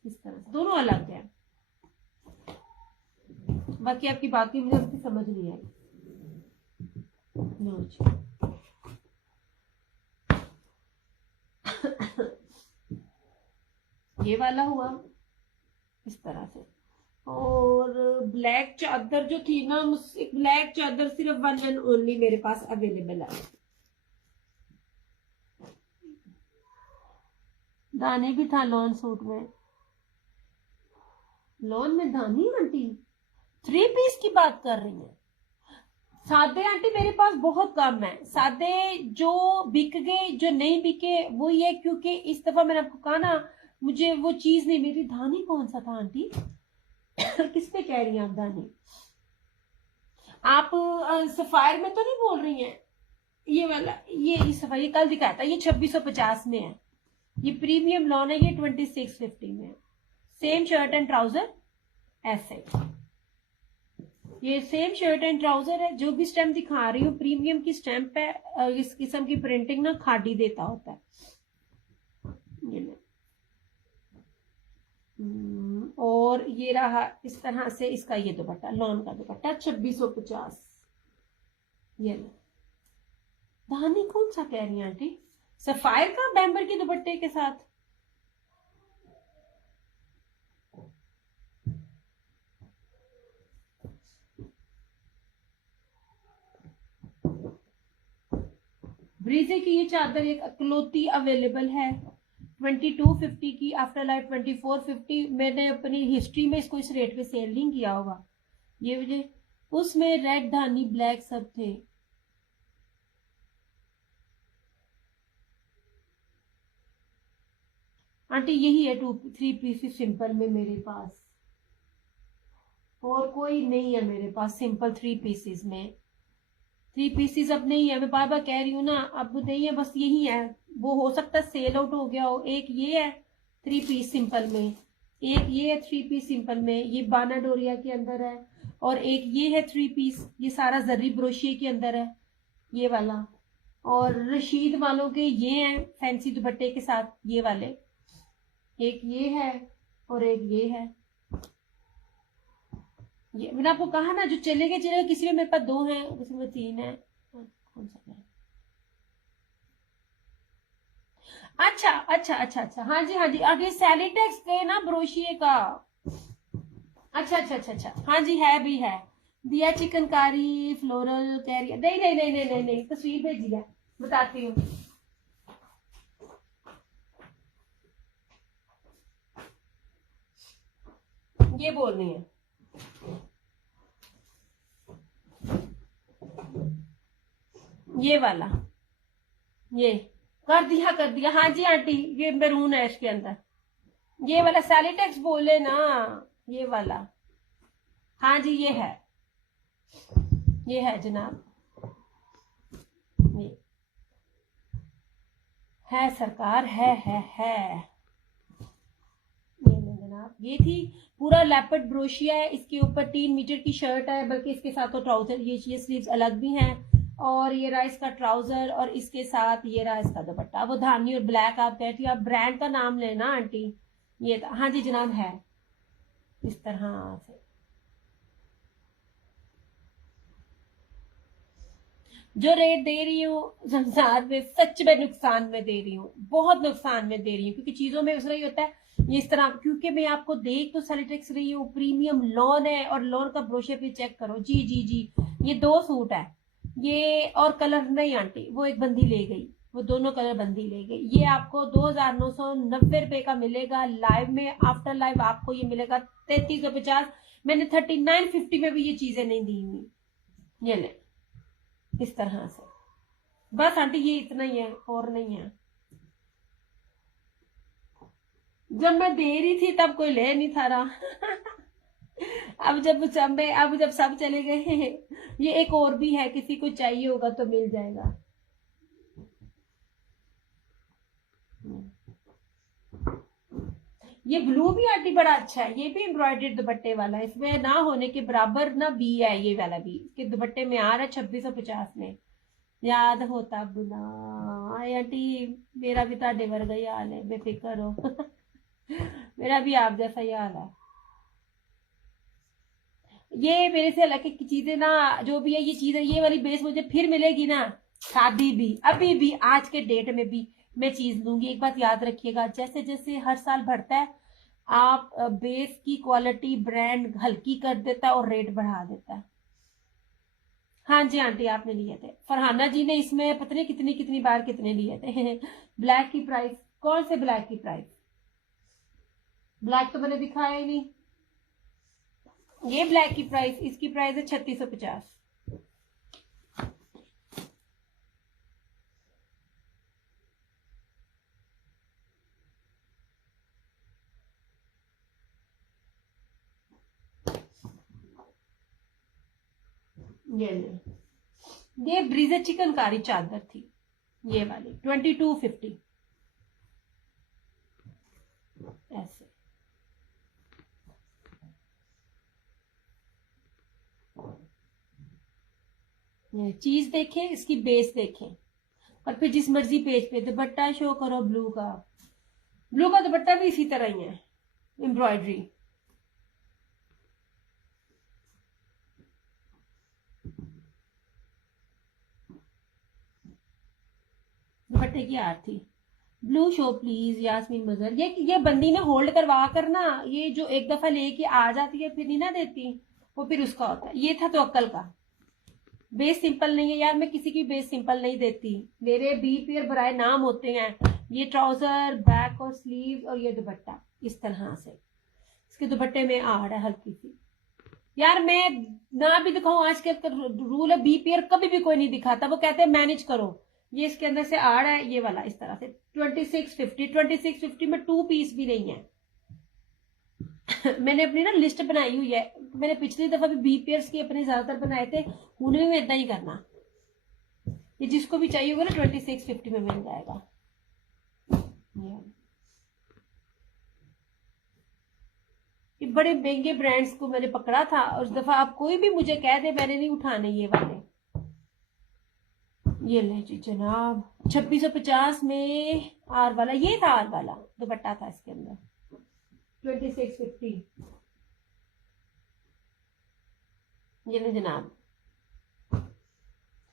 इस तरह से दोनों अलग है। बाकी आपकी बात की मुझे उसकी समझ नहीं आई। ये वाला हुआ इस तरह से। और ब्लैक चादर जो थी ना, मुझसे ब्लैक चादर सिर्फ 1 एंड ओनली मेरे पास अवेलेबल है। दाने भी था लॉन सूट में, लॉन में दानी आंटी 3 पीस की बात कर रही है। सादे आंटी मेरे पास बहुत कम है, सादे जो बिक गए, जो नहीं बिके वो ये, क्योंकि इस दफा मैंने आपको कहा ना मुझे वो चीज नहीं मिली। धानी कौन सा था आंटी? किस पे कह रही हैं आप धानी? आप सफायर में तो नहीं बोल रही हैं? ये वाला, ये सफायर, ये कल दिखाया था, ये 2650 में है, ये प्रीमियम लॉन है, ये 2650 में है। सेम शर्ट एंड ट्राउजर ऐसे, ये सेम शर्ट एंड ट्राउजर है। जो भी स्टैम्प दिखा रही हूँ प्रीमियम की स्टैम्प है। इस किस्म की प्रिंटिंग ना खादी देता होता है। ये और ये रहा इस तरह से इसका ये दुपट्टा, लॉन का दुपट्टा 2650। ये धानी कौन सा कह रही है आंटी? सफायर का बैम्बर के दुपट्टे के साथ। ब्रीजे की ये चादर एक अकलौती अवेलेबल है 2250 की, आफ्टर लाइफ 2450। मैंने अपनी हिस्ट्री में इसको इस रेट पे सेल नहीं किया होगा। ये मुझे उसमें रेड धानी ब्लैक सब थे। आंटी यही है 3 पीसेस सिंपल में मेरे पास, और कोई नहीं है मेरे पास सिंपल 3 पीसेस में। 3 पीसेस अब नहीं है, मैं बार बार कह रही हूँ ना, अब नहीं है, बस यही है। वो हो सकता है सेल आउट हो गया हो। एक ये है 3 पीस सिंपल में, एक ये है 3 पीस सिंपल में, ये बाना डोरिया के अंदर है, और एक ये है 3 पीस, ये सारा जर्री ब्रोशिए के अंदर है ये वाला। और रशीद वालों के ये हैं फैंसी दुपट्टे के साथ ये वाले, एक ये है और एक ये है। ये मैंने आपको कहा ना, जो चलेगा चलेगा, किसी में मेरे पास 2 हैं, किसी में 3 है। कौन सा है? अच्छा अच्छा अच्छा अच्छा, हाँ जी हाँ जी, और ये सैलिटेक्स के ना ब्रोशिए का। अच्छा अच्छा अच्छा अच्छा, हाँ जी है भी है। दिया चिकनकारी फ्लोरल कह रही है, नहीं नहीं नहीं नहीं नहीं नहीं, तस्वीर भेजी है, बताती हूँ। ये बोल रही है, ये वाला, ये कर दिया हाँ जी आंटी, ये मैरून है इसके अंदर, ये वाला सैलिटेक्स बोले ना, ये वाला। हाँ जी ये है जनाब, ये है सरकार, है ये जनाब, ये थी पूरा लेपर्ड ब्रोशिया है, इसके ऊपर 3 मीटर की शर्ट है, बल्कि इसके साथ तो ट्राउजर, ये स्लीव्स अलग भी हैं, और ये रहा इसका ट्राउजर, और इसके साथ ये रहा इसका दुपट्टा। वो धानी और ब्लैक आप कहती हो, आप ब्रांड का नाम लेना आंटी। ये हाँ जी जनाब है इस तरह से। जो रेट दे रही हूँ संसार में, सच में नुकसान में दे रही हूँ, बहुत नुकसान में दे रही हूँ, क्योंकि चीजों में उस रही होता है ये इस तरह, क्योंकि मैं आपको देख तो सेलिटेक्स रही हूँ, प्रीमियम लॉन है, और लॉन का ब्रोशर भी चेक करो। जी जी जी, ये 2 सूट है ये, और कलर नहीं आंटी, वो एक बंदी ले गई, वो दोनों कलर बंदी ले गई। ये आपको 2,990 रुपए का मिलेगा लाइव में, आफ्टर लाइव आपको ये मिलेगा 3350। मैंने 3950 में भी ये चीजें नहीं दी हुई, ये ले इस तरह से। बस आंटी ये इतना ही है, और नहीं है। जब मैं दे रही थी तब कोई ले नहीं था रहा अब जब सब चले गए ये एक और भी है, किसी को चाहिए होगा तो मिल जाएगा। ये ब्लू भी आंटी बड़ा अच्छा है, ये भी एम्ब्रॉयडर्ड दुपट्टे वाला है, इसमें ना होने के बराबर ना बी है, ये वाला भी इसके दुपट्टे में आ रहा है 2650 में। याद होता बुला आंटी, मेरा भी ताडे वर्गा ही हाल है, बेफिक्र हो मेरा भी आप जैसा ही हाल है। ये मेरे से अलग की चीजें ना, जो भी है ये चीज है, ये वाली बेस मुझे फिर मिलेगी ना, शादी भी, अभी भी आज के डेट में भी मैं चीज लूंगी। एक बात याद रखिएगा, जैसे जैसे हर साल बढ़ता है, आप बेस की क्वालिटी ब्रांड हल्की कर देता है और रेट बढ़ा देता है। हाँ जी आंटी आपने लिए थे, फरहाना जी ने इसमें पता नहीं कितनी कितनी बार कितने लिए थे ब्लैक की प्राइस, कौन से ब्लैक की प्राइस? ब्लैक तो मैंने दिखाया ही नहीं। ये ब्लैक की प्राइस, इसकी प्राइस है 3650। ये ब्रीजे चिकनकारी चादर थी, ये वाली 2250 ऐसे। ये चीज देखें, इसकी बेस देखें, और फिर जिस मर्जी पेज पे दुपट्टा शो करो ब्लू का। ब्लू का दुपट्टा भी इसी तरह ही है, एम्ब्रॉयडरी। दुपट्टे की आर थी। ब्लू शो प्लीज यास्मीन मजहर। ये बंदी ने होल्ड करवा कर ना, ये जो एक दफा लेके आ जाती है फिर नहीं ना देती, वो फिर उसका होता है। ये था तो अक्ल का। बेस सिंपल नहीं है यार, मैं किसी की बेस सिंपल नहीं देती, मेरे बी पेयर बराए नाम होते हैं। ये ट्राउजर, बैक और स्लीव, और ये दुपट्टा इस तरह से। इसके दुपट्टे में आड़ है हल्की सी। यार मैं ना भी दिखाऊं, आज के रूल है बी पेयर कभी भी कोई नहीं दिखाता, वो कहते हैं मैनेज करो। ये इसके अंदर से आड़ है, ये वाला इस तरह से 2650 में 2 पीस भी नहीं है मैंने अपनी ना लिस्ट बनाई हुई है, मैंने पिछली दफा भी बी पेयर्स की अपने ज्यादातर बनाए थे, उनमें भी इतना ही करना। ये जिसको भी चाहिए होगा ना 2650 में मिल जाएगा। ये बड़े महंगे ब्रांड्स को मैंने पकड़ा था, और उस दफा आप कोई भी मुझे कह दे, मैंने नहीं उठाने ये वाले। ये ले जी जनाब 2650 में आर वाला, ये था आर वाला दुपट्टा था इसके अंदर 2650। ये ले जनाब,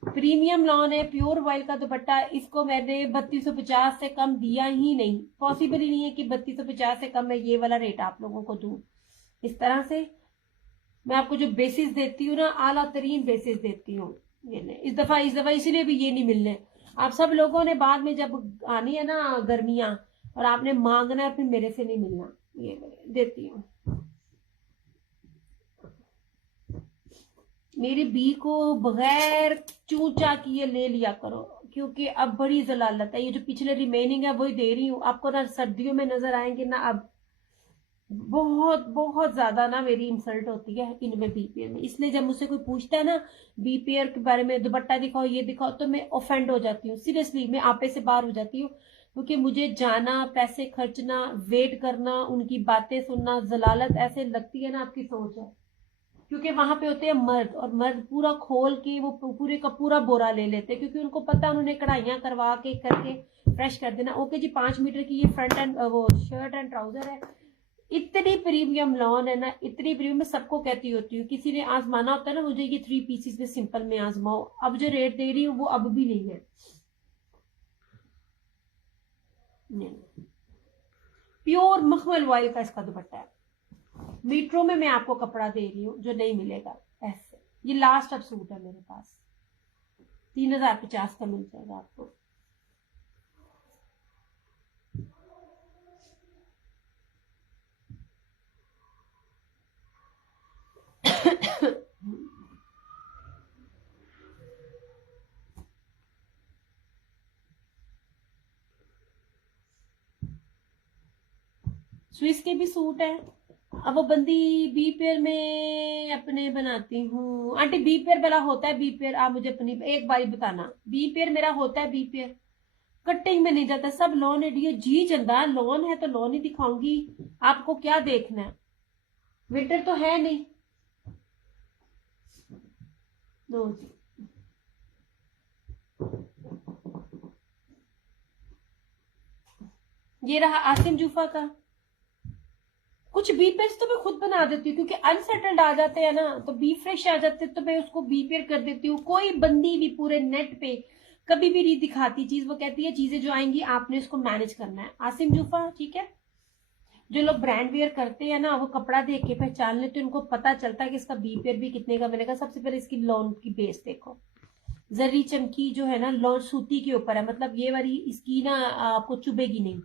प्रीमियम लॉन है, प्योर वाइल का दुपट्टा। इसको मैंने 3250 से कम दिया ही नहीं, पॉसिबल ही नहीं है कि 3250 से कम मैं ये वाला रेट आप लोगों को दूं। इस तरह से मैं आपको जो बेसिस देती हूँ ना, आला तरीन बेसिस देती हूँ। ये नहीं, इस दफा इसीलिए भी ये नहीं मिलने। आप सब लोगों ने बाद में जब आनी है ना गर्मियां, और आपने मांगना है, फिर मेरे से नहीं मिलना। ये देती हूँ। मेरी बी को बगैर चूचा किए ले लिया करो, क्योंकि अब बड़ी जलालत है। ये जो पिछले रिमेनिंग है वही दे रही हूँ आपको ना, सर्दियों में नजर आएंगे ना, अब बहुत बहुत ज्यादा ना मेरी इंसल्ट होती है इनमें बीपीएल में। इसलिए जब मुझसे कोई पूछता है ना बीपीएल के बारे में, दुपट्टा दिखाओ ये दिखाओ, तो मैं ऑफेंड हो जाती हूँ, सीरियसली मैं आपे से बाहर हो जाती हूँ। क्योंकि मुझे जाना, पैसे खर्चना, वेट करना, उनकी बातें सुनना, जलालत ऐसे लगती है ना, आपकी सोच है। क्योंकि वहां पे होते हैं मर्द, और मर्द पूरा खोल के वो पूरे का पूरा बोरा ले लेते हैं, क्योंकि उनको पता उन्होंने कढ़ाइयां करवा के करके फ्रेश कर देना। ओके जी, 5 मीटर की ये फ्रंट एंड वो शर्ट एंड ट्राउजर है, इतनी प्रीमियम लॉन है ना, इतनी प्रीमियम। मैं सबको कहती होती हूँ, किसी ने आजमाना होता है ना मुझे, ये 3 पीसेस में सिंपल में आजमाओ। अब जो रेट दे रही हूँ वो अब भी नहीं है। नहीं, प्योर मखमल ऑयल का इसका दुपट्टा है। मीटरों में मैं आपको कपड़ा दे रही हूँ जो नहीं मिलेगा ऐसे। ये लास्ट अब सूट है मेरे पास, 3050 का मिल जाएगा आपको। स्विस के भी सूट है। अब वो बंदी बी पेयर में अपने बनाती हूँ। आंटी बी पेयर वाला होता है, बी पेयर आप मुझे अपनी एक बारी बताना, बी पेयर मेरा होता है बी पेयर, कटिंग में नहीं जाता, सब लॉन है। ये जी चंदा लॉन है तो लॉन ही दिखाऊंगी, आपको क्या देखना है। विंटर तो है नहीं। नो जी, ये रहा आसिम जूफा का। कुछ बी पेयर्स तो मैं खुद बना देती हूँ, क्योंकि अनसेटल्ड आ जाते हैं ना, तो बी फ्रेश आ जाते हैं, तो मैं उसको बी पेयर कर देती हूँ। कोई बंदी भी पूरे नेट पे कभी भी नहीं दिखाती चीज, वो कहती है चीजें जो आएंगी आपने इसको मैनेज करना है। आसिम जूफा, ठीक है। जो लोग ब्रांड वेयर करते हैं ना, वो कपड़ा देख के पहचान लेते हैं, उनको पता चलता है कि इसका बी पेयर भी कितने का मिलेगा। सबसे पहले इसकी लॉन की बेस देखो, जरी चमकी जो है ना, लॉन सूती के ऊपर है, मतलब ये वाली इसकी ना आपको चुभेगी नहीं।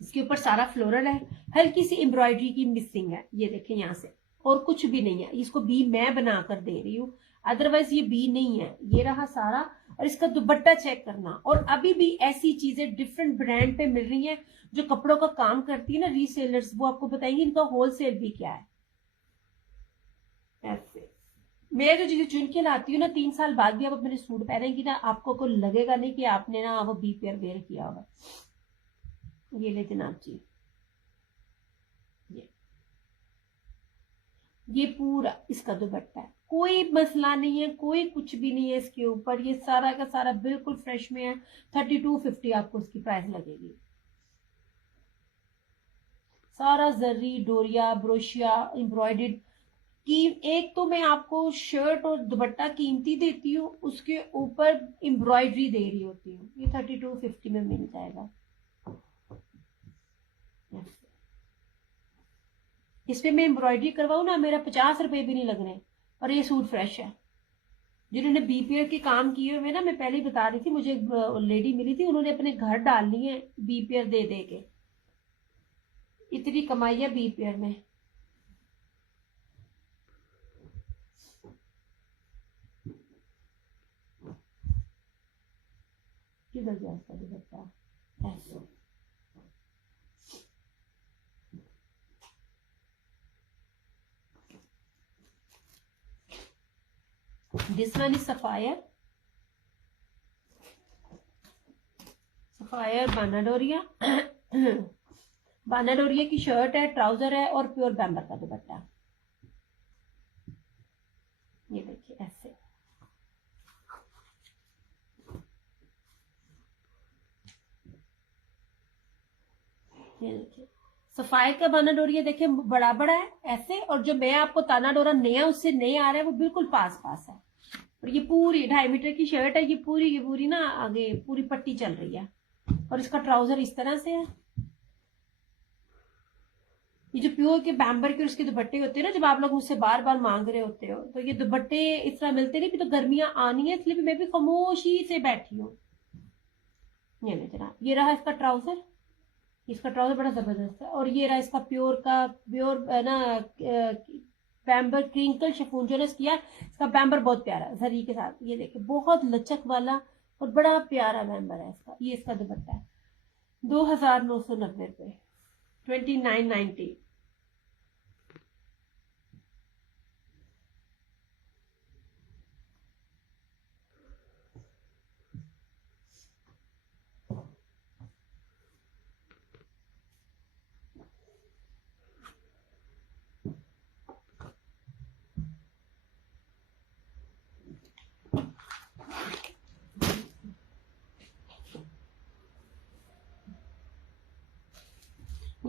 इसके ऊपर सारा फ्लोरल है, हल्की सी एम्ब्रॉयडरी की मिसिंग है, ये देखें यहाँ से, और कुछ भी नहीं है। इसको बी मैं बनाकर दे रही हूँ, अदरवाइज ये बी नहीं है। ये रहा सारा। और इसका दुपट्टा चेक करना। और अभी भी ऐसी चीजें डिफरेंट ब्रांड पे मिल रही हैं जो कपड़ों का काम करती है ना, रीसेलर्स, वो आपको बताएंगे इनका होलसेल भी क्या है। ऐसे मैं जो चीजें चुन के लाती हूँ ना, 3 साल बाद भी आप अपने सूट पहनेंगी ना, आपको को लगेगा नहीं कि आपने ना वो बी पेयर वेयर किया होगा। ये ले जनाब जी, ये ये पूरा इसका दुपट्टा है, कोई मसला नहीं है, कोई कुछ भी नहीं है इसके ऊपर। ये सारा का सारा बिल्कुल फ्रेश में है। 3250 आपको इसकी प्राइस लगेगी। सारा जरी डोरिया ब्रोशिया एम्ब्रॉयडेड की। एक तो मैं आपको शर्ट और दुपट्टा कीमती देती हूँ, उसके ऊपर एम्ब्रॉयडरी दे रही होती हूँ। ये 3250 में मिल जाएगा। इसमें मैं एम्ब्रॉयडरी करवाऊ ना, मेरा 50 रुपए भी नहीं लगने, और ये सूट फ्रेश है। जिन्होंने बीपीएल के काम किए हुए ना, मैं पहले ही बता रही थी, मुझे एक लेडी मिली थी, उन्होंने अपने घर डालनी है बीपीएल दे दे के, इतनी कमाई है बीपीएल में। किधर गया इसका दुपट्टा, ऐसे this one is sapphire, sapphire बानाडोरिया। बानाडोरिया की शर्ट है, ट्राउजर है, और प्योर बैम्बर का दुपट्टा। ये देखिए ऐसे, ये देखिए सफायर का बानाडोरिया देखिए, बड़ा बड़ा है ऐसे, और जो मैं आपको ताना डोरा नया उससे नहीं आ रहा है, वो बिल्कुल पास पास है। और ये पूरी 2.5 मीटर की शर्ट है, ये पूरी की पूरी ना आगे पूरी पट्टी चल रही है, और इसका ट्राउजर इस तरह से है। ये जो प्योर के बैम्बर के उसके दुपट्टे होते हैं ना, जब आप लोग मुझसे बार बार मांग रहे होते हो, तो ये दुपट्टे इस तरह मिलते नहीं, भी तो गर्मियां आनी है, इसलिए मैं भी खामोशी से बैठी हूँ। ये ले जनाब, ये रहा इसका ट्राउजर। इसका ट्राउजर बड़ा जबरदस्त है। और ये रहा इसका प्योर का प्योर ना बैम्बर क्रिंकल शिफॉन जो किया। इसका बैम्बर बहुत प्यारा जरी के साथ, ये देखिए बहुत लचक वाला और बड़ा प्यारा बैम्बर है इसका। ये इसका दुपट्टा है, 2990 रुपए, 2990।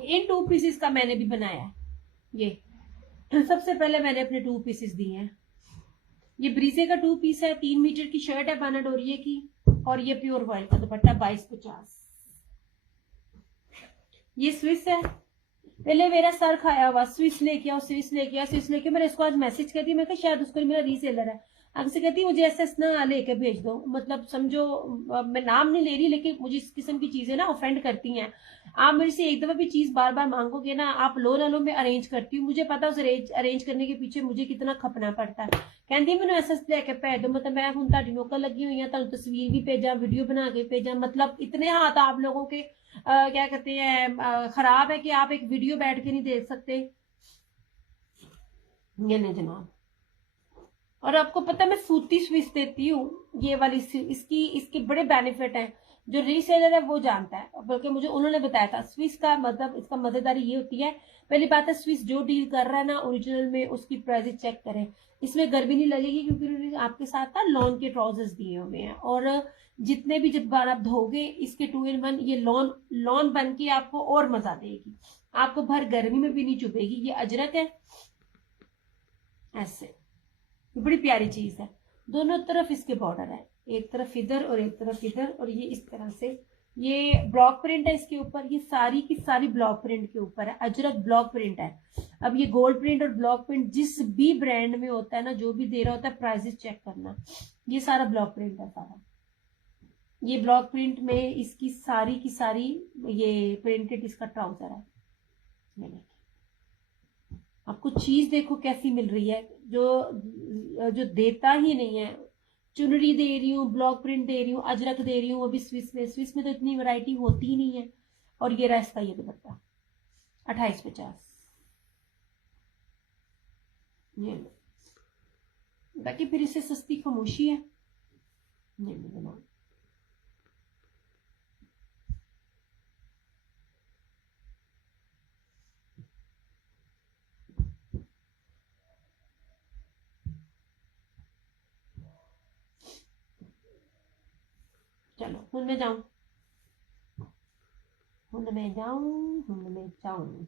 इन 2 पीसेस का मैंने भी बनाया है। ये सबसे पहले मैंने अपने 2 पीसेस दिए हैं। ये ब्रीजे का 2 पीस है, 3 मीटर की शर्ट है बाना डोरिये की, और ये प्योर वॉयल का दुपट्टा 2250। ये स्विस है। पहले मेरा सर खाया हुआ स्विस लेके आओ, स्विस लेके आओ, स्विस लेके, मैंने इसको आज मैसेज कर दिया, मैं कहा शायद उसको मेरा रीसेलर है। आगे से कहती मुझे ऐसा ना लेके भेज दो, मतलब समझो मैं नाम नहीं ले रही, लेकिन मुझे इस किस्म की चीजें ना ऑफेंड करती हैं। आप मेरे से एक दफा भी चीज बार बार मांगोगे ना, आप लो ना लो, मैं अरेंज करती हूँ, मुझे पता उस अरेंज करने के पीछे मुझे कितना खपना पड़ता है। कहती मैंने ऐसा लेके भेज दो, मतलब मैं हूं ताड़ी नौकर लगी हुई है, तस्वीर भी भेजा, वीडियो बना के भेजा, मतलब इतने हाथ आप लोगों के क्या कहते हैं खराब है कि आप एक वीडियो बैठ के नहीं देख सकते। ये नहीं जनाब। और आपको पता है मैं सूती स्विस देती हूँ, ये वाली इसके बड़े बेनिफिट हैं। जो रीसेलर है वो जानता है, बल्कि मुझे उन्होंने बताया था। स्विस का मतलब इसका मजेदारी ये होती है, पहली बात है स्विस जो डील कर रहा है ना ओरिजिनल में, उसकी प्राइस चेक करें। इसमें गर्मी नहीं लगेगी क्योंकि उन्होंने आपके साथ ना लॉन के ट्राउजर्स दिए हुए हैं, और जितने भी जब बार आप धोगे इसके 2 in 1 ये लॉन बन के आपको और मजा देगी, आपको भर गर्मी में भी नहीं चुभेगी। ये अजरक है, ऐसे बड़ी प्यारी चीज है। दोनों तरफ इसके बॉर्डर है, एक तरफ इधर और एक तरफ इधर, और ये इस तरह से ये ब्लॉक प्रिंट है इसके ऊपर। ये सारी की सारी ब्लॉक प्रिंट के ऊपर है, अजरक ब्लॉक प्रिंट है। अब ये गोल्ड प्रिंट और ब्लॉक प्रिंट जिस भी ब्रांड में होता है ना, जो भी दे रहा होता है, प्राइसेस चेक करना। ये सारा ब्लॉक प्रिंट है सारा। ये ब्लॉक प्रिंट में इसकी सारी की सारी ये प्रिंटेड इसका ट्राउजर है। ये देखिए, आपको चीज देखो कैसी मिल रही है, जो देता ही नहीं है। चुनरी दे रही हूँ, ब्लॉक प्रिंट दे रही हूँ, अजरक दे रही हूँ, वो भी स्विस में तो इतनी वैरायटी होती ही नहीं है। और ये रहा इसका ये दुपट्टा 2850। ये बाकी फिर इससे सस्ती खामोशी है। ये बना चलो हूं मैं जाऊं, हूं मैं जाऊं, हूं मैं जाऊं।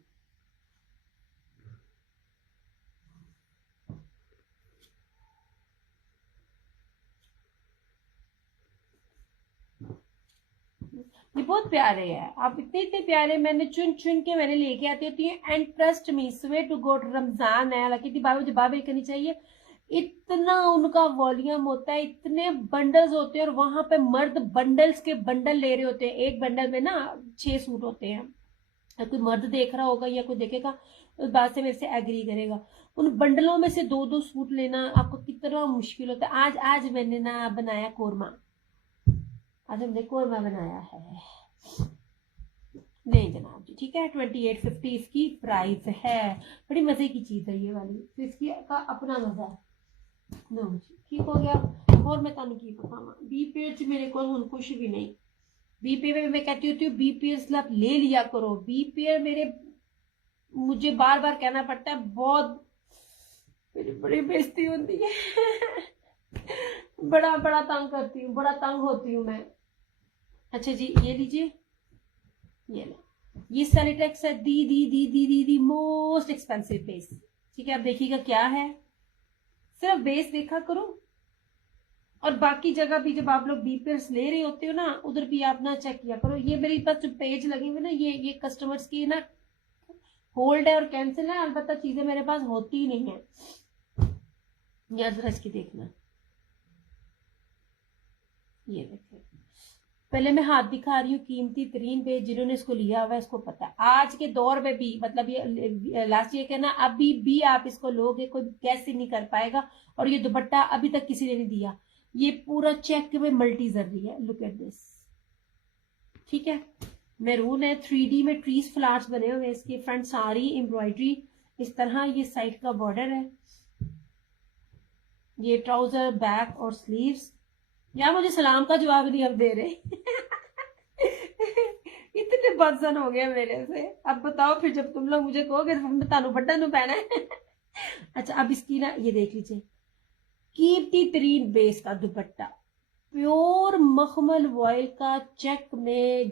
ये बहुत प्यारे हैं, आप इतने इतने प्यारे, मैंने चुन चुन के मैंने लेके आती होती है। एंड ट्रस्ट मी, स्वे टू गॉड, रमजान है, हालांकि बाबे करनी चाहिए। इतना उनका वॉल्यूम होता है, इतने बंडल्स होते हैं, और वहां पे मर्द बंडल्स के बंडल ले रहे होते हैं। एक बंडल में ना 6 सूट होते हैं। कोई मर्द देख रहा होगा या कोई देखेगा उस बात से मेरे से एग्री करेगा। उन बंडलों में से 2-2 सूट लेना आपको कितना मुश्किल होता है। आज मैंने ना बनाया कोरमा, आज हमने कोरमा बनाया है। नहीं जनाब जी, ठीक है, 2850 इसकी प्राइस है। बड़ी मजे की चीज है ये वाली, तो इसकी का अपना मजा है। नो जी ठीक हो गया। और मैं तुम की बतावा, बी पेयर च मेरे को हुन कुछ भी नहीं। बी पेयर में मैं कहती होती हूँ बी पेयर स्लैब ले लिया करो। बी पेयर मुझे बार बार कहना पड़ता है, बहुत मेरी बड़ी बेइज्जती होती है। बड़ा बड़ा तंग करती हूँ, बड़ा तंग होती हूँ मैं। अच्छा जी ये लीजिए, ये लो, ये सैनिटेक्स है, दी मोस्ट एक्सपेंसिव बेस। ठीक है, अब देखिएगा क्या है, सिर्फ बेस देखा करो। और बाकी जगह भी जब आप लोग बीपीएस ले रहे होते हो ना, उधर भी आप ना चेक किया करो। ये मेरे पास जो पेज लगे हुए ना, ये कस्टमर्स की ना होल्ड है और कैंसिल है, अलबत्ता चीजें मेरे पास होती ही नहीं है। या जरा इसकी देखना, ये देखिए, पहले मैं हाथ दिखा रही हूँ कीमती तरीन पे, जिन्होंने इसको लिया हुआ है इसको पता है। आज के दौर में भी, मतलब ये लास्ट ईयर कहना, अभी भी आप इसको लोगे कोई गैस ही नहीं कर पाएगा। और ये दुपट्टा अभी तक किसी ने नहीं दिया। ये पूरा चेक में मल्टी जर्री है, लुक एट दिस। ठीक है, मैरून है, 3D में ट्रीज फ्लावर्स बने हुए, इसके फ्रंट सारी एम्ब्रॉयडरी इस तरह। ये साइड का बॉर्डर है, ये ट्राउजर, बैक और स्लीव्स। यार मुझे सलाम का जवाब नहीं अब दे रहे। इतने बदसन हो गए मेरे से। अब बताओ फिर जब तुम लोग मुझे कहोगे तानू बड्डा नु पहना है। अच्छा अब इसकी ना ये देख लीजिए, कीमती तरीन बेस का दुपट्टा, प्योर मखमल वॉयल का चेक में